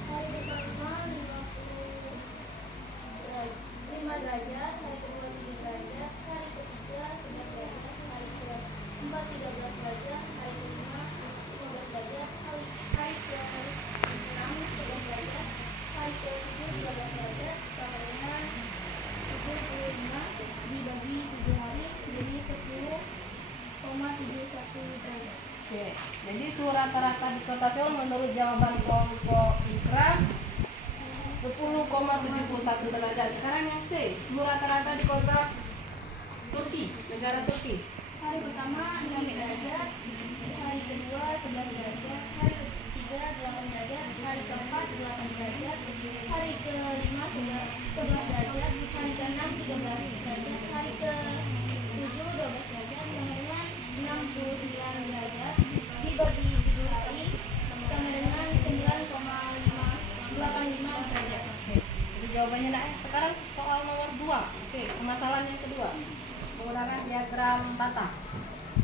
Hari pertama 5 derajat, hari kedua 7 derajat, hari ketiga 11 derajat, hari keempat 13 derajat, hari kelima 15 derajat, hari keenam 11 derajat, hari ketujuh 12 derajat, sama dengan 75 dibagi 7 hari jadi 10,71 derajat. Oke. Jadi suhu rata-rata di kota Seoul menurut jawaban kelompok Ikram 10,71 derajat. Sekarang yang C, suhu rata-rata di kota Turki, negara Turki. Hari pertama 6 derajat, hari kedua 11 derajat, hari ketiga 8 derajat, hari keempat 8 derajat, hari kelima 11 derajat, hari keenam 13 derajat, hari ketujuh 12 derajat, sama dengan 69 derajat, dibagi 7 hari, sama dengan 9,85 derajat. Jadi jawabannya nak. Sekarang soal nomor 2. Oke, permasalahan yang kedua. Menggunakan diagram bata.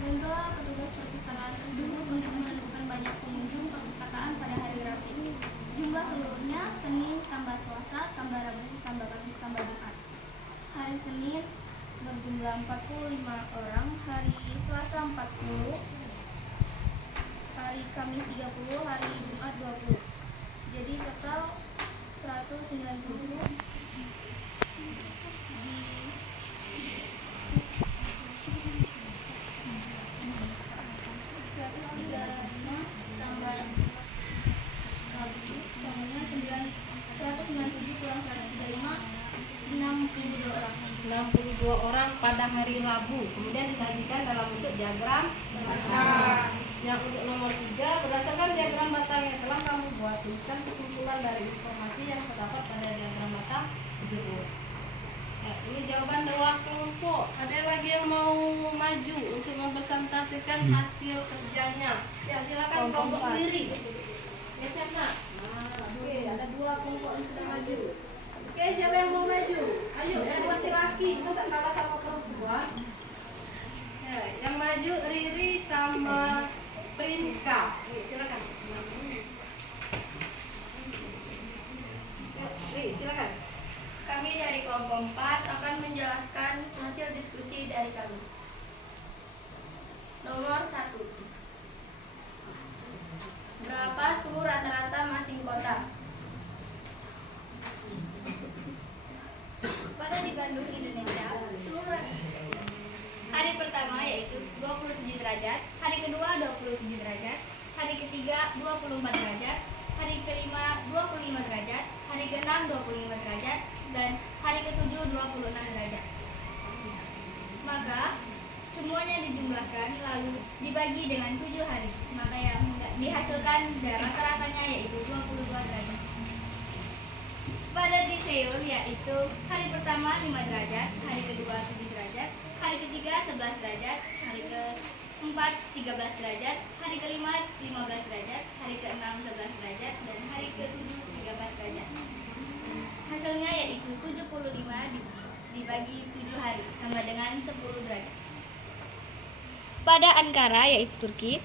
Contoh petugas perpustakaan Kamis 30, hari Jumat 20. Jadi total 190 tambah Rabu sama 197 kurang 135 62 orang. 62 orang pada hari Rabu. Kemudian disajikan dalam bentuk diagram batang. Yang untuk nomor 3, berdasarkan diagram batang yang telah kamu buat, tuliskan kesimpulan dari informasi yang terdapat pada diagram batang tersebut. Ya, ini jawaban doa kelompok. Ada lagi yang mau maju untuk mempresentasikan hasil kerjanya? Ya, silakan kelompok sendiri. Geser nak. Nah, oke, ada 2 kelompok yang sudah maju. Oke, siapa yang mau maju? Ayo, yang laki-laki, masa kalah sama perempuan? Ya, yang maju Riri sama Prinka. Ayo, silakan. Ya, Riri, silakan. Kami dari kelompok 4 akan menjelaskan hasil diskusi dari kami. Nomor 1. Berapa suhu rata-rata masing kota? Pada di Bandung, Indonesia, suhu hari pertama yaitu 27 derajat, hari kedua 27 derajat, hari ketiga 24 derajat, hari kelima 25 derajat, hari keenam 25 derajat, dan hari ketujuh 26 derajat. Maka semuanya dijumlahkan lalu dibagi dengan 7 hari, maka yang dihasilkan rata-ratanya yaitu 22 derajat. Pada di Seoul yaitu hari pertama 5 derajat, hari kedua 7 derajat, hari ketiga 11 derajat, hari keempat 13 derajat, hari kelima 15 derajat, hari keenam 11 derajat, dan hari ketujuh 13 derajat. Hasilnya yaitu 75 dibagi 7 hari sama dengan 10 derajat. Pada Ankara yaitu Turki,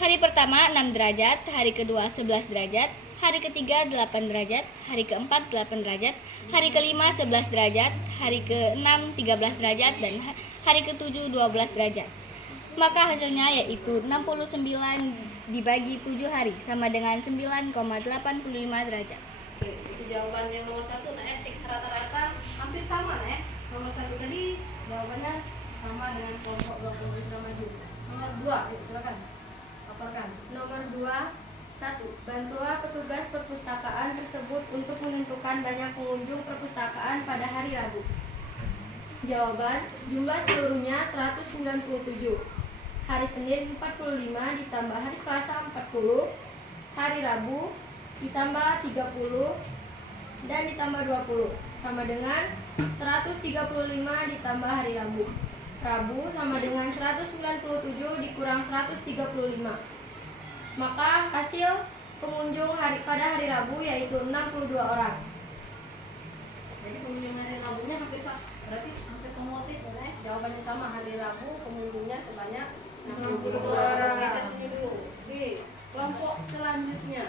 hari pertama 6 derajat, hari kedua 11 derajat, hari ketiga 8 derajat, hari keempat 8 derajat, hari kelima 11 derajat, hari keenam 13 derajat, dan hari ketujuh 12 derajat. Maka hasilnya yaitu 69 dibagi 7 hari sama dengan 9,85 derajat. Oke, itu jawaban yang nomor 1. Nah, etik rata-rata hampir sama ya. Nomor 1 tadi jawabannya sama dengan kelompok 20 sudah maju. Nomor 2, yuk silakan. Laporkan. Nomor 2. 1. Bantulah petugas perpustakaan tersebut untuk menentukan banyak pengunjung perpustakaan pada hari Rabu. Jawaban, jumlah seluruhnya 197. Hari Senin 45 ditambah hari Selasa 40, hari Rabu ditambah 30 dan ditambah 20 sama dengan 135 ditambah hari Rabu. Rabu sama dengan 197 dikurang 135. Maka hasil pengunjung pada hari Rabu yaitu 62 orang. Jadi pengunjung hari Rabunya hampir sama. Berarti hampir kumulatif ya. Jawabannya sama, hari Rabu pengunjungnya sebanyak 62 orang. Geser sini dulu. Oke, kelompok selanjutnya.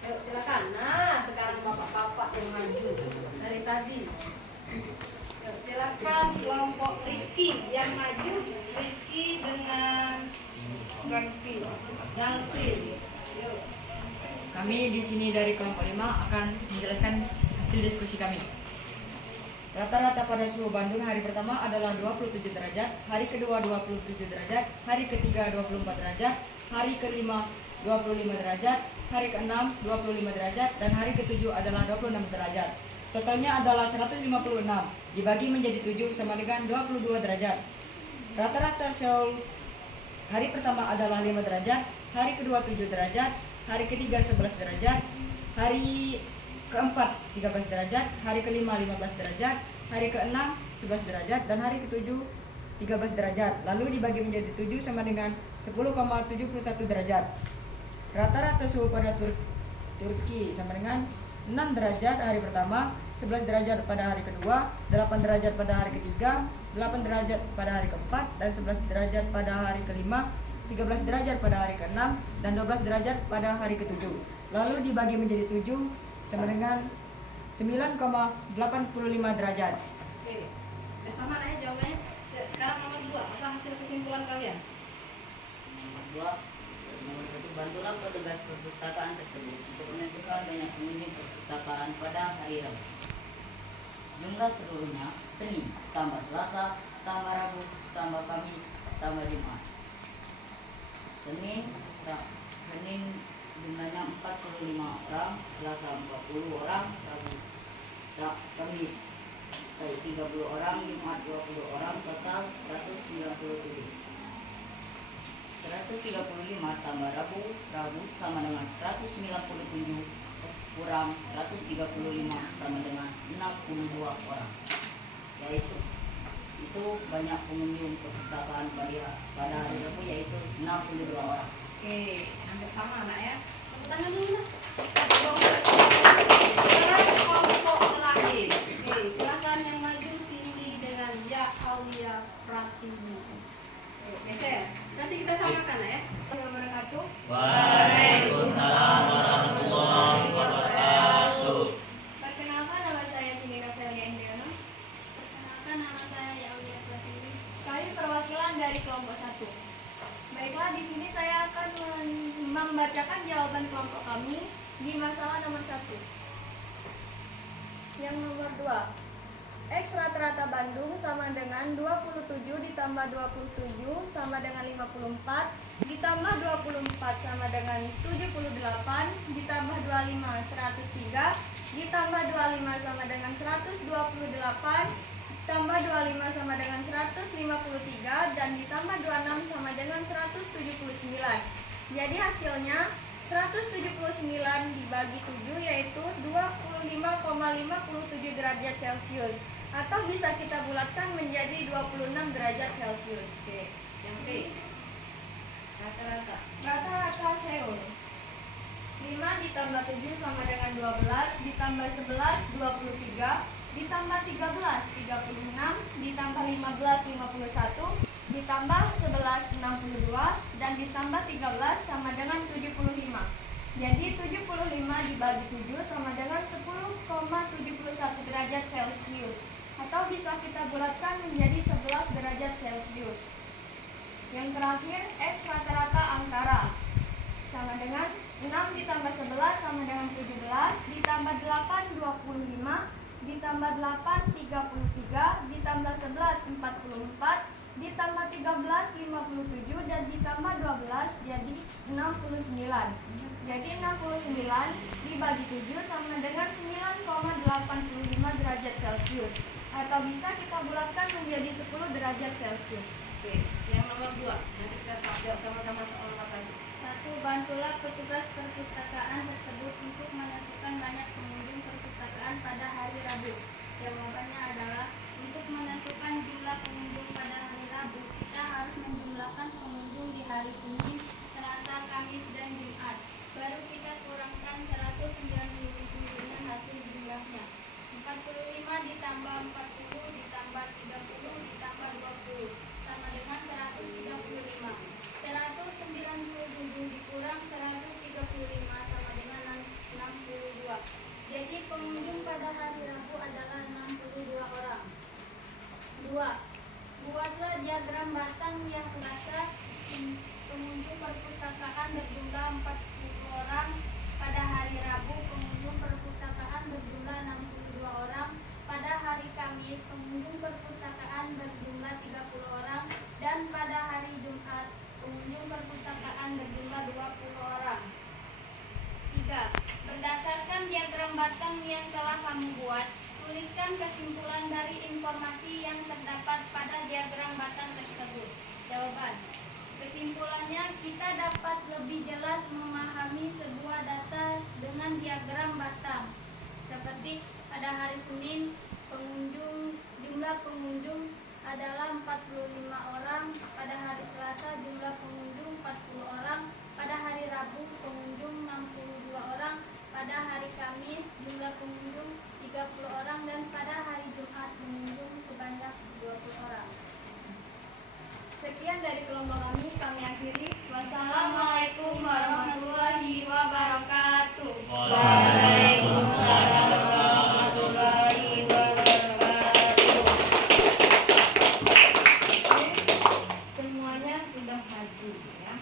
Ayo silakan. Nah, sekarang bapak-bapak yang maju dari tadi. Ayo, silakan kelompok Rizky yang maju. Rizky dengan Galvin. Yuk. Kami di sini dari kelompok 5 akan menjelaskan hasil diskusi kami. Rata-rata pada suhu Bandung hari pertama adalah 27 derajat, hari kedua 27 derajat, hari ketiga 24 derajat, hari kelima 25 derajat, hari keenam 25 derajat, dan hari ketujuh adalah 26 derajat. Totalnya adalah 156 dibagi menjadi 7 sama dengan 22 derajat. Rata-rata Seoul hari pertama adalah 5 derajat, hari kedua 7 derajat, hari ketiga 11 derajat, hari keempat 13 derajat, hari kelima 15 derajat, hari keenam 11 derajat, dan hari ketujuh 13 derajat. Lalu dibagi menjadi 7 sama dengan 10,71 derajat. Rata-rata suhu pada Turki sama dengan 6 derajat hari pertama, 11 derajat pada hari kedua, 8 derajat pada hari ketiga, 8 derajat pada hari keempat, dan 11 derajat pada hari kelima, 13 derajat pada hari keenam, dan 12 derajat pada hari ketujuh. Lalu dibagi menjadi 7 sama dengan 9,85 derajat. Oke, sama ya jawabannya. Sekarang nomor 2, apa hasil kesimpulan kalian? Nomor 2, nomor 1 bantulah petugas perpustakaan tersebut untuk menentukan banyak pengunjung perpustakaan pada hari Rabu. Jumlah seluruhnya Senin tambah Selasa tambah Rabu tambah Kamis tambah Jumat. Senin jumlahnya 45 orang, Selasa 40 orang, Rabu Kamis 30 orang, Jumat 20 orang, total 197. 135 tambah Rabu sama dengan 197 kurang 135 sama dengan 62 orang. Yaitu itu banyak pengunjung perpustakaan pada hari Rabu yaitu 62 orang. Oke, hampir sama anak ya. Tepuk tangan dulu lah. Kelompok lain. Oke, silakan yang maju Cindy dengan Ya Aulia Pratiwi. Geser. Nanti kita samakan ya. Wabarakatuh. Waalaikumsalam warahmatullahi wabarakatuh. Perkenalkan, nama saya Cindy Rafaelia Indiana. Perkenalkan, nama saya Yaulia Pratiwi. Kami perwakilan dari kelompok 1. Baiklah, di sini saya akan membacakan jawaban kelompok kami di masalah nomor 1. Yang nomor 2. X rata-rata Bandung sama dengan 27 ditambah 27 sama dengan 54 ditambah 24 sama dengan 78 ditambah 25 103 ditambah 25 sama dengan 128 ditambah 25 sama dengan 153 dan ditambah 26 sama dengan 179. Jadi hasilnya 179 dibagi 7 yaitu 25,57 derajat Celcius, atau bisa kita bulatkan menjadi 26 derajat Celcius. Oke, yang B. Rata-rata. Rata-rata Seoul. 5 ditambah 7 sama dengan 12 ditambah 11 23 ditambah 13 36 ditambah 15 51 ditambah 11 62 dan ditambah 13 sama dengan 75. Jadi 75 dibagi 7 sama dengan 10,71 derajat Celcius, atau bisa kita bulatkan menjadi 11 derajat Celcius. Yang terakhir, X rata-rata antara sama dengan 6 ditambah 11 sama dengan 17 ditambah 8 25 ditambah 8 33 ditambah 11 44 ditambah 13 57 dan ditambah 12 jadi 69. Jadi 69 dibagi 7 sama dengan 9,85 derajat Celcius, atau bisa kita bulatkan menjadi 10 derajat Celcius. Oke, yang nomor 2. Nanti kita jawab sama-sama soal nomor 1. 1. Bantulah petugas perpustakaan tersebut untuk menentukan banyak pengunjung perpustakaan pada hari Rabu. Jawabannya adalah untuk menentukan jumlah pengunjung pada hari Rabu, kita harus menjumlahkan pengunjung di hari Senin, Selasa, Kamis, dan Jumat. Baru kita kurangkan 197 dengan hasil jumlahnya. 45 ditambah 40 ditambah 30 ditambah 20 sama dengan 135. 197 dikurang 135 sama dengan 62. Jadi pengunjung pada hari Rabu adalah 62 orang. 2. Buatlah diagram batang yang kasar. Pengunjung perpustakaan berjumlah 40 orang. Pada hari Rabu pengunjung perpustakaan berjumlah 62 orang. Pada hari Kamis pengunjung perpustakaan berjumlah 30 orang. Dan pada hari Jumat pengunjung perpustakaan berjumlah 20 orang. 3. Berdasarkan diagram batang yang telah kamu buat, tuliskan kesimpulan dari informasi yang terdapat pada diagram batang tersebut. Jawaban. Kesimpulannya, kita dapat lebih jelas memahami sebuah data dengan diagram batang. Seperti pada hari Senin, jumlah pengunjung adalah 45 orang, pada hari Selasa jumlah pengunjung 40 orang, pada hari Rabu pengunjung 62 orang, pada hari Kamis jumlah pengunjung 30 orang, dan pada hari Jumat pengunjung sebanyak 20 orang. Sekian dari kelompok kami akhiri. Wassalamualaikum warahmatullahi wabarakatuh. Waalaikumsalam warahmatullahi wabarakatuh. Semuanya sudah maju ya.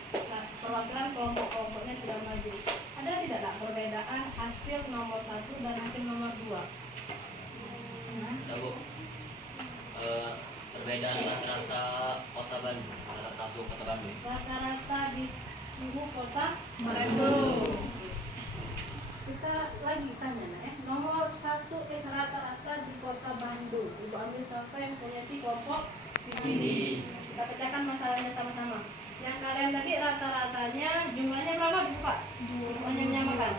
Perwakilan kelompok-kelompoknya Ada tidak Kak, perbedaan hasil nomor 1 dan hasil nomor 2? Ada Bu. Perbedaan rata-rata kota Bandung, rata-rata suhu kota Bandung. Rata-rata di suhu kota Bandung. Kita lagi tanya ya. Nomor 1 rata-rata di kota Bandung. Ibu ambil contoh yang punya si kelompok sini. Kita pecahkan masalahnya sama-sama. Yang kalian tadi rata-ratanya jumlahnya berapa Bu Pak? Jumlahnya menyamakan.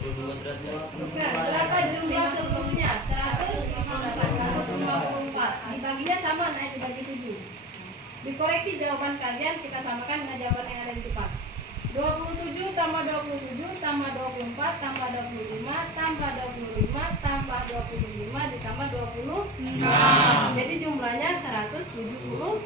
22 derajat. Bukan, berapa jumlah sebelumnya? 154. Dibaginya sama, naik dibagi 7. Dikoreksi jawaban kalian, kita samakan dengan jawaban yang ada di depan. 27 tambah 27 tambah 24 tambah 25 tambah 25 tambah 25 ditambah 25. Jadi jumlahnya 179.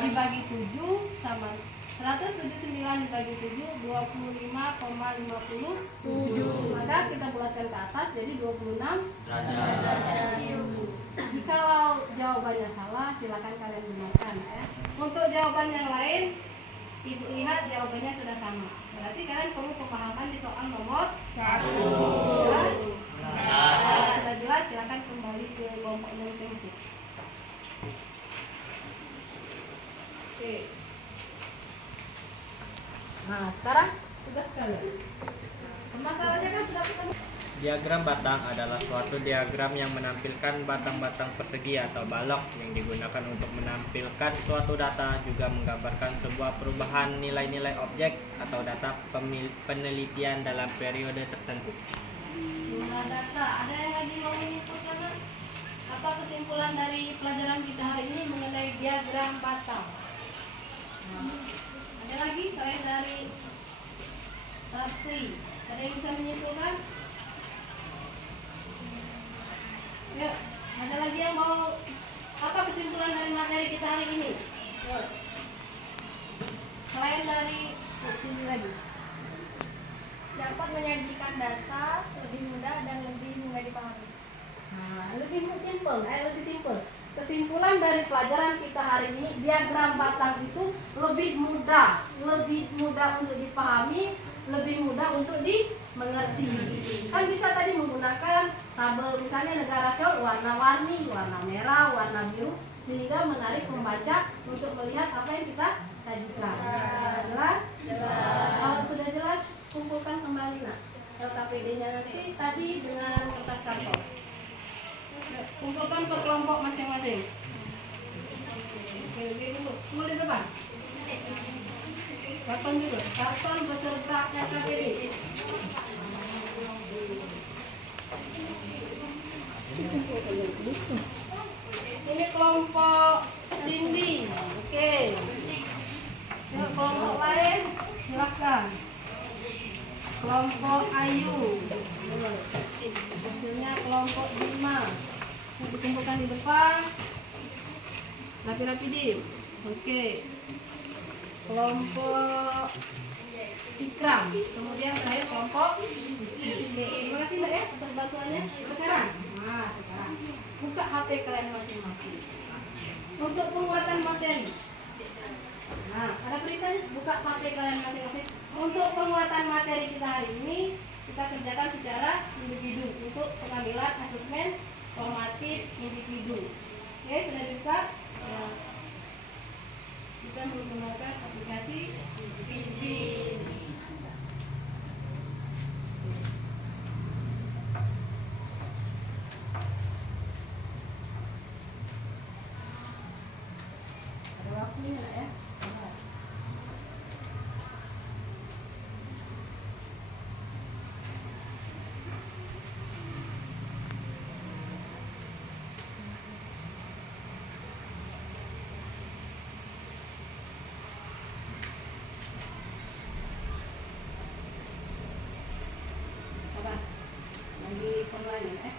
Dibagi 7 sama 179 dibagi 7 25,57. Maka kita bulatkan ke atas jadi 26 Derajat. Jikalau jawabannya salah, silakan kalian benarkan ya. Untuk jawaban yang lain, Ibu lihat jawabannya sudah sama. Berarti kalian perlu pemahaman di soal nomor 1. Jelas? Kalau sudah jelas, silakan kembali ke kelompoknya masing-masing. Oke. Nah, sekarang tugas kalian. Permasalahannya kan sudah ketemu. Diagram batang adalah suatu diagram yang menampilkan batang-batang persegi atau balok yang digunakan untuk menampilkan suatu data, juga menggambarkan sebuah perubahan nilai-nilai objek atau data penelitian dalam periode tertentu. Jumlah data, ada yang lagi mau menyimpulkan? Apa kesimpulan dari pelajaran kita hari ini mengenai diagram batang? Ada lagi selain dari Rafli? Ada yang bisa menyimpulkan? Ya, ada lagi yang mau apa kesimpulan dari materi kita hari ini? Yuk. Selain dari sini lagi. Dapat menyajikan data lebih mudah dan lebih mudah dipahami. Nah, lebih simpel. Kesimpulan dari pelajaran kita hari ini, diagram batang itu lebih mudah untuk dipahami, lebih mudah untuk dimengerti. Kan bisa tadi menggunakan tabel misalnya negara Seoul warna-warni, warna merah, warna biru, sehingga menarik pembaca untuk melihat apa yang kita sajikan. Jelas? Kalau sudah jelas, kumpulkan kembali nak LKPD-nya nanti tadi dengan kertas karton. Kumpulkan per kelompok masing-masing. Oke, dulu. Tunggu di depan. Karton dulu. Karton beserta LKPD. Ini kelompok Cindy. Oke. Yuk, kelompok lain silakan. Kelompok Ayu. Hasilnya kelompok Bima. Dikumpulkan di depan. Rapi-rapi dim. Oke. Kelompok Ikram. Kemudian terakhir kelompok Oke. Terima kasih Mbak ya atas bantuannya. Sekarang. Nah, sekarang buka HP kalian masing-masing. Untuk penguatan materi. Nah, ada perintahnya buka HP kalian masing-masing. Untuk penguatan materi kita hari ini, kita kerjakan secara individu untuk pengambilan asesmen formatif individu. Oke, sudah dibuka? Ya. Kita menggunakan aplikasi Visit. Ada waktunya nggak ya? Sabar. Lagi pengulangan ya.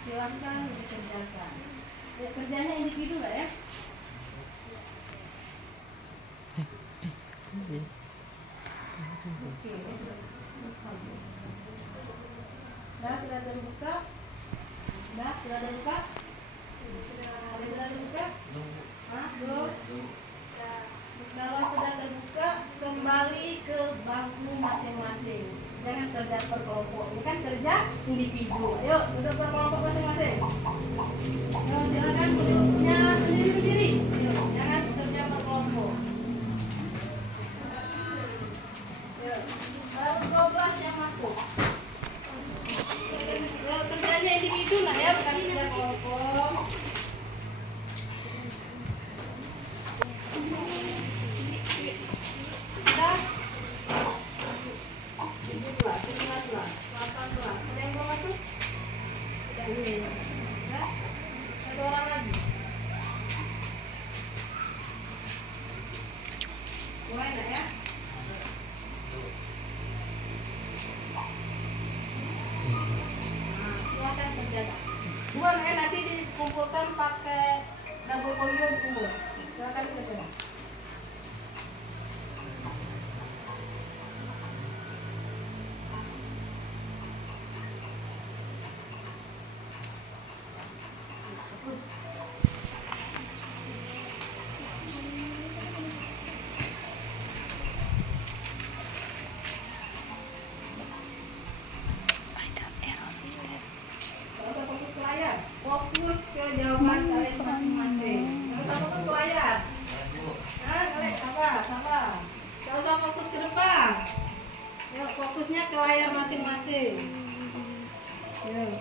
Silakan dikerjakan. Ya, kerjanya individu nggak ya? Oke. Sudah terbuka? Sudah terbuka? Sudah terbuka? Hah? Belum? individu. Ayo duduk berkelompok masing-masing. Ayo silakan duduknya sendiri-sendiri. Ayo, jangan bekerja berkelompok. Ayo, baru 12 yang masuk. Ayo, kerjanya individu lah ya, bukan kerja kelompok. Sudah? 17, 19, 18. Ada yang mau masuk? Sudah. Ya? Satu orang lagi. Mulai nak ya? Nah, silakan kerjakan. Buang nanti dikumpulkan pakai double folio dikumpul. Silakan kerjakan. Terus. Gak usah fokus ke layar, fokus ke jawaban kalian masing-masing. Gak usah fokus ke layar. Nah, kalian sabar. Gak usah fokus ke depan. Yuk, fokusnya ke layar masing-masing. Yuk.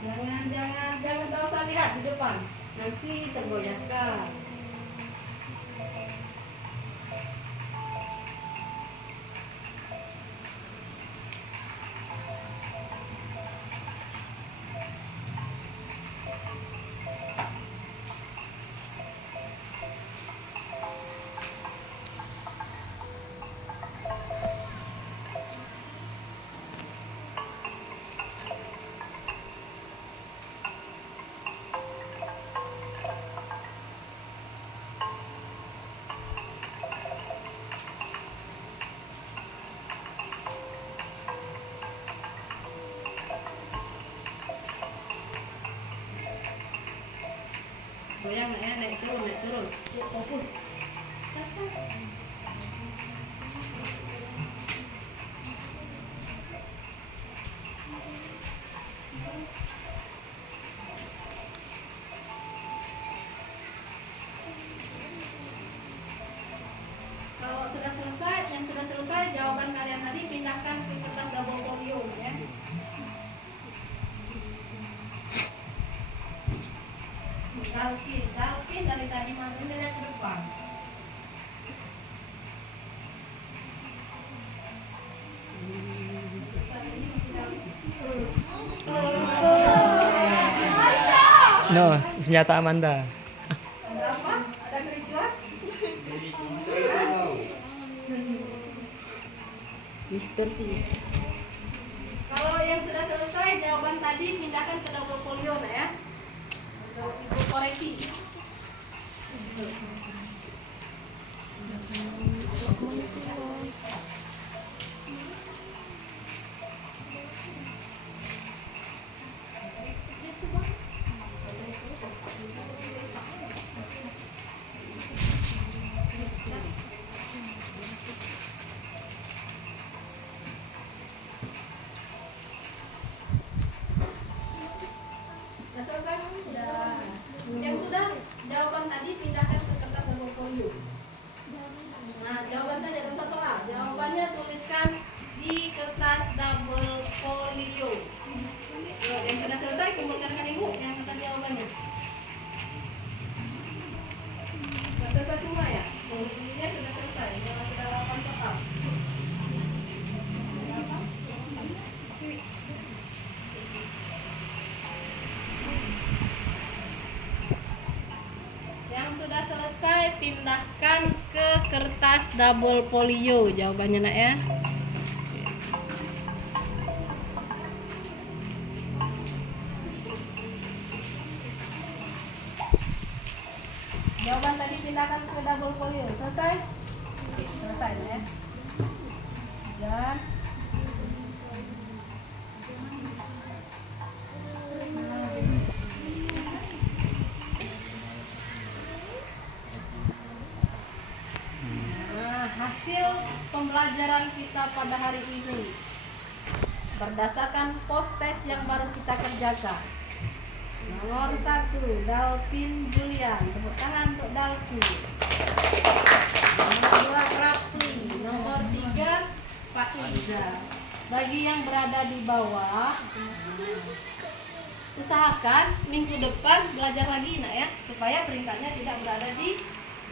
Jangan gak usah lihat di depan. Nanti tergoyahkan. Goyang ya, naik turun. Yuk, fokus. Kalau sudah selesai, jawaban kalian tadi pindahkan ke kertas double folio ya. Galkin dari tadi manggilnya lihat ke depan. No, senjata Amanda. Ada apa? Ada kericuan? Mister sih. Kalau yang sudah selesai, jawaban tadi pindahkan ke double folio nah ya. Untuk ibu koreksi. Sudah selesai? Sudah. Yang sudah, jawaban tadi pindahkan ke kertas double folio. Nah, jawaban saja, tidak usah soal. Jawabannya tuliskan di kertas double folio. Yang sudah selesai, kumpulkan kan ibu yang atas jawabannya. Sudah selesai semua ya? Ini sudah selesai, sudah 8 soal. Yang sudah selesai pindahkan ke kertas double folio jawabannya nak ya. Jawaban tadi pindahkan ke double folio. Selesai? Oke, selesai ya. Dan hasil pembelajaran pembelajaran kita pada hari ini berdasarkan post test yang baru kita kerjakan. Nomor 1, Dalvin Julian. Tepuk tangan untuk Dalvin. Nomor 2, Rapli. Nomor 3, Pak Iza. Bagi yang berada di bawah, usahakan minggu depan belajar lagi nak ya, supaya peringkatnya tidak berada di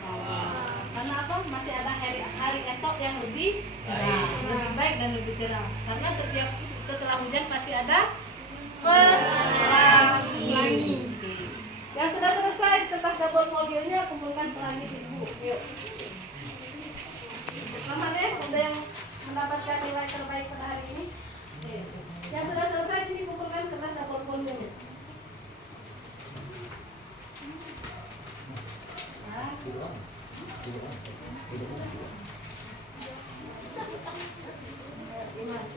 bawah. Karena apa? Masih ada hari esok yang lebih cerah, lebih baik dan lebih cerah. Karena setelah hujan pasti ada pelangi. Yang sudah selesai kertas double folionya kumpulkan pelangi di buku. Yuk. Selamat ya, udah yang mendapatkan nilai terbaik pada hari ini. Yang sudah selesai sini kumpulkan kertas double folionya.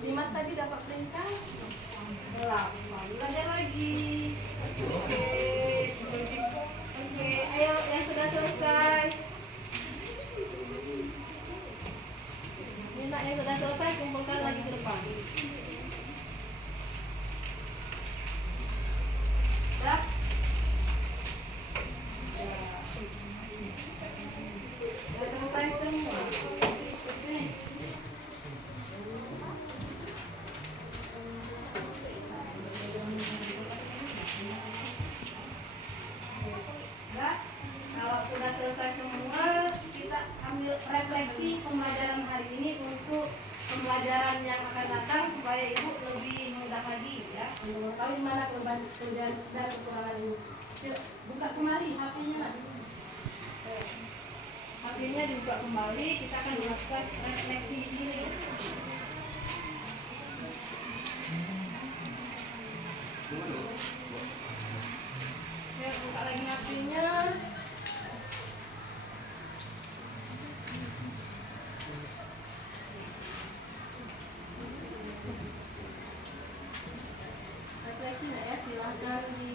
Dimas tadi dapat perintah 8. Belajar lagi. Oke, ayo yang sudah selesai. Minta yang sudah selesai kumpulkan lagi ke depan. Ya. Sudah selesai semua. Sini. Ya. Kalau sudah selesai semua, kita ambil refleksi pembelajaran hari ini untuk pembelajaran yang akan datang supaya ibu lebih mudah lagi ya untuk mengetahui di mana kelebihan dan kekurangan ibu. Buka kembali HP-nya lah. HP-nya dibuka kembali, kita akan melakukan refleksi di sini. Ya, buka lagi HP-nya. Refleksi nggak ya? Silakan di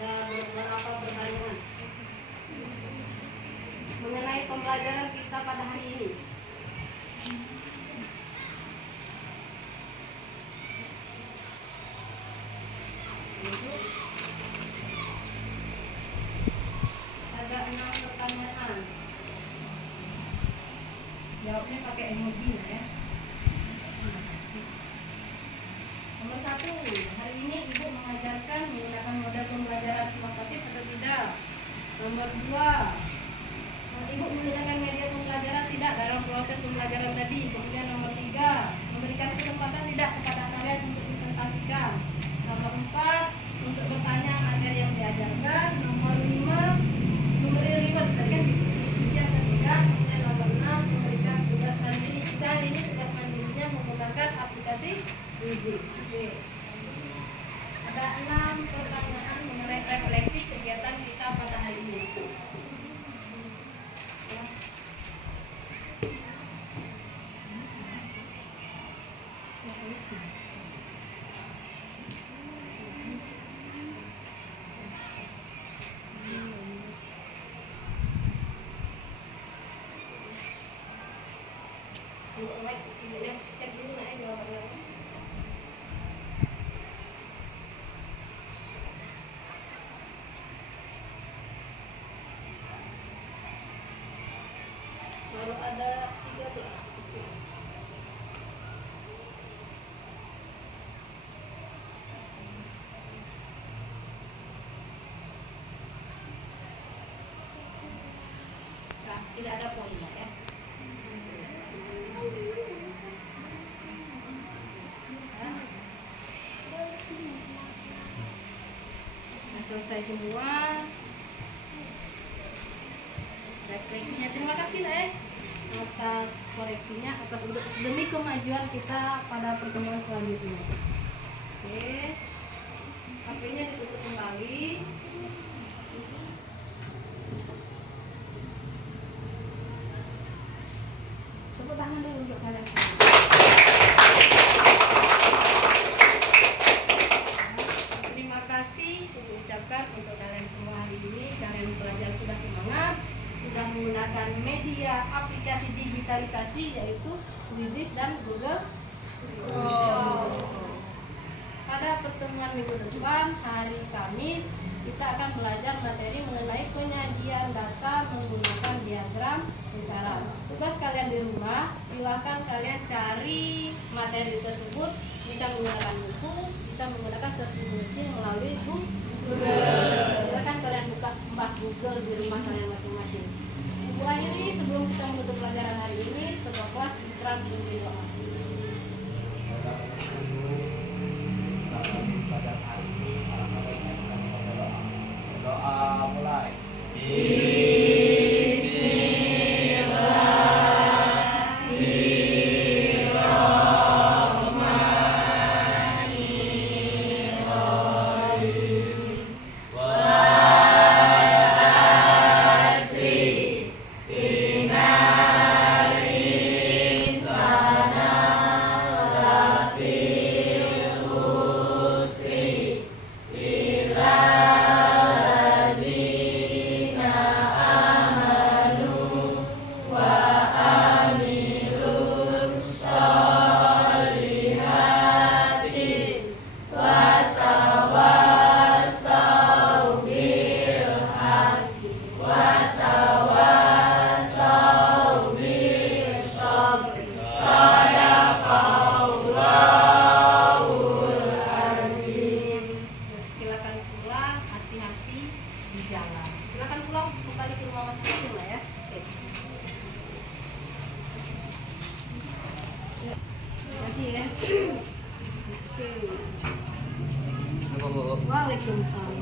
ada beberapa pertanyaan mengenai pembelajaran kita pada hari ini. Ada 6 pertanyaan. Jawabnya pakai emoji ya. Terima kasih. Nomor 1, hari ini ibu mengajarkan menggunakan model pembelajaran kualitatif atau tidak? Nomor 2, ibu menggunakan media pembelajaran tidak dalam proses pembelajaran tadi? Kemudian nomor 3, memberikan kesempatan tidak kepada kalian untuk presentasikan? Nomor 4, untuk bertanya materi yang diajarkan? Nomor 5, memberi reward tadi kan ujian atau tidak? Kemudian nomor 6, memberikan tugas mandiri. Kita hari ini tugas mandirinya menggunakan aplikasi Google. Oke. Ada 6 pertanyaan mengenai refleksi kegiatan kita pada hari ini. Ya. Cek dulu nak jawabannya. Baru ada 13. Nah, tidak ada poinnya ya. Nah, selesai semua refleksinya. Terima kasih nak atas koreksinya, atas demi kemajuan kita pada pertemuan selanjutnya. Oke, HP-nya ditutup kembali. Tepuk tangan dulu untuk kalian. menggunakan media aplikasi digitalisasi yaitu Quizizz dan Google. Pada pertemuan minggu depan hari Kamis kita akan belajar materi mengenai penyajian data menggunakan diagram lingkaran. Tugas kalian di rumah, silakan kalian cari materi tersebut, bisa menggunakan buku, bisa menggunakan search engine melalui Google. Silakan kalian buka mbah Google di rumah kalian masing-masing. Ibu akhiri sebelum kita menutup pelajaran hari ini, ketua kelas Ikram pimpin doa. Doa mulai. Silakan pulang, hati-hati di jalan. Silakan pulang kembali ke rumah masing-masing lah ya. Lagi ya. Oke. Waalaikumsalam.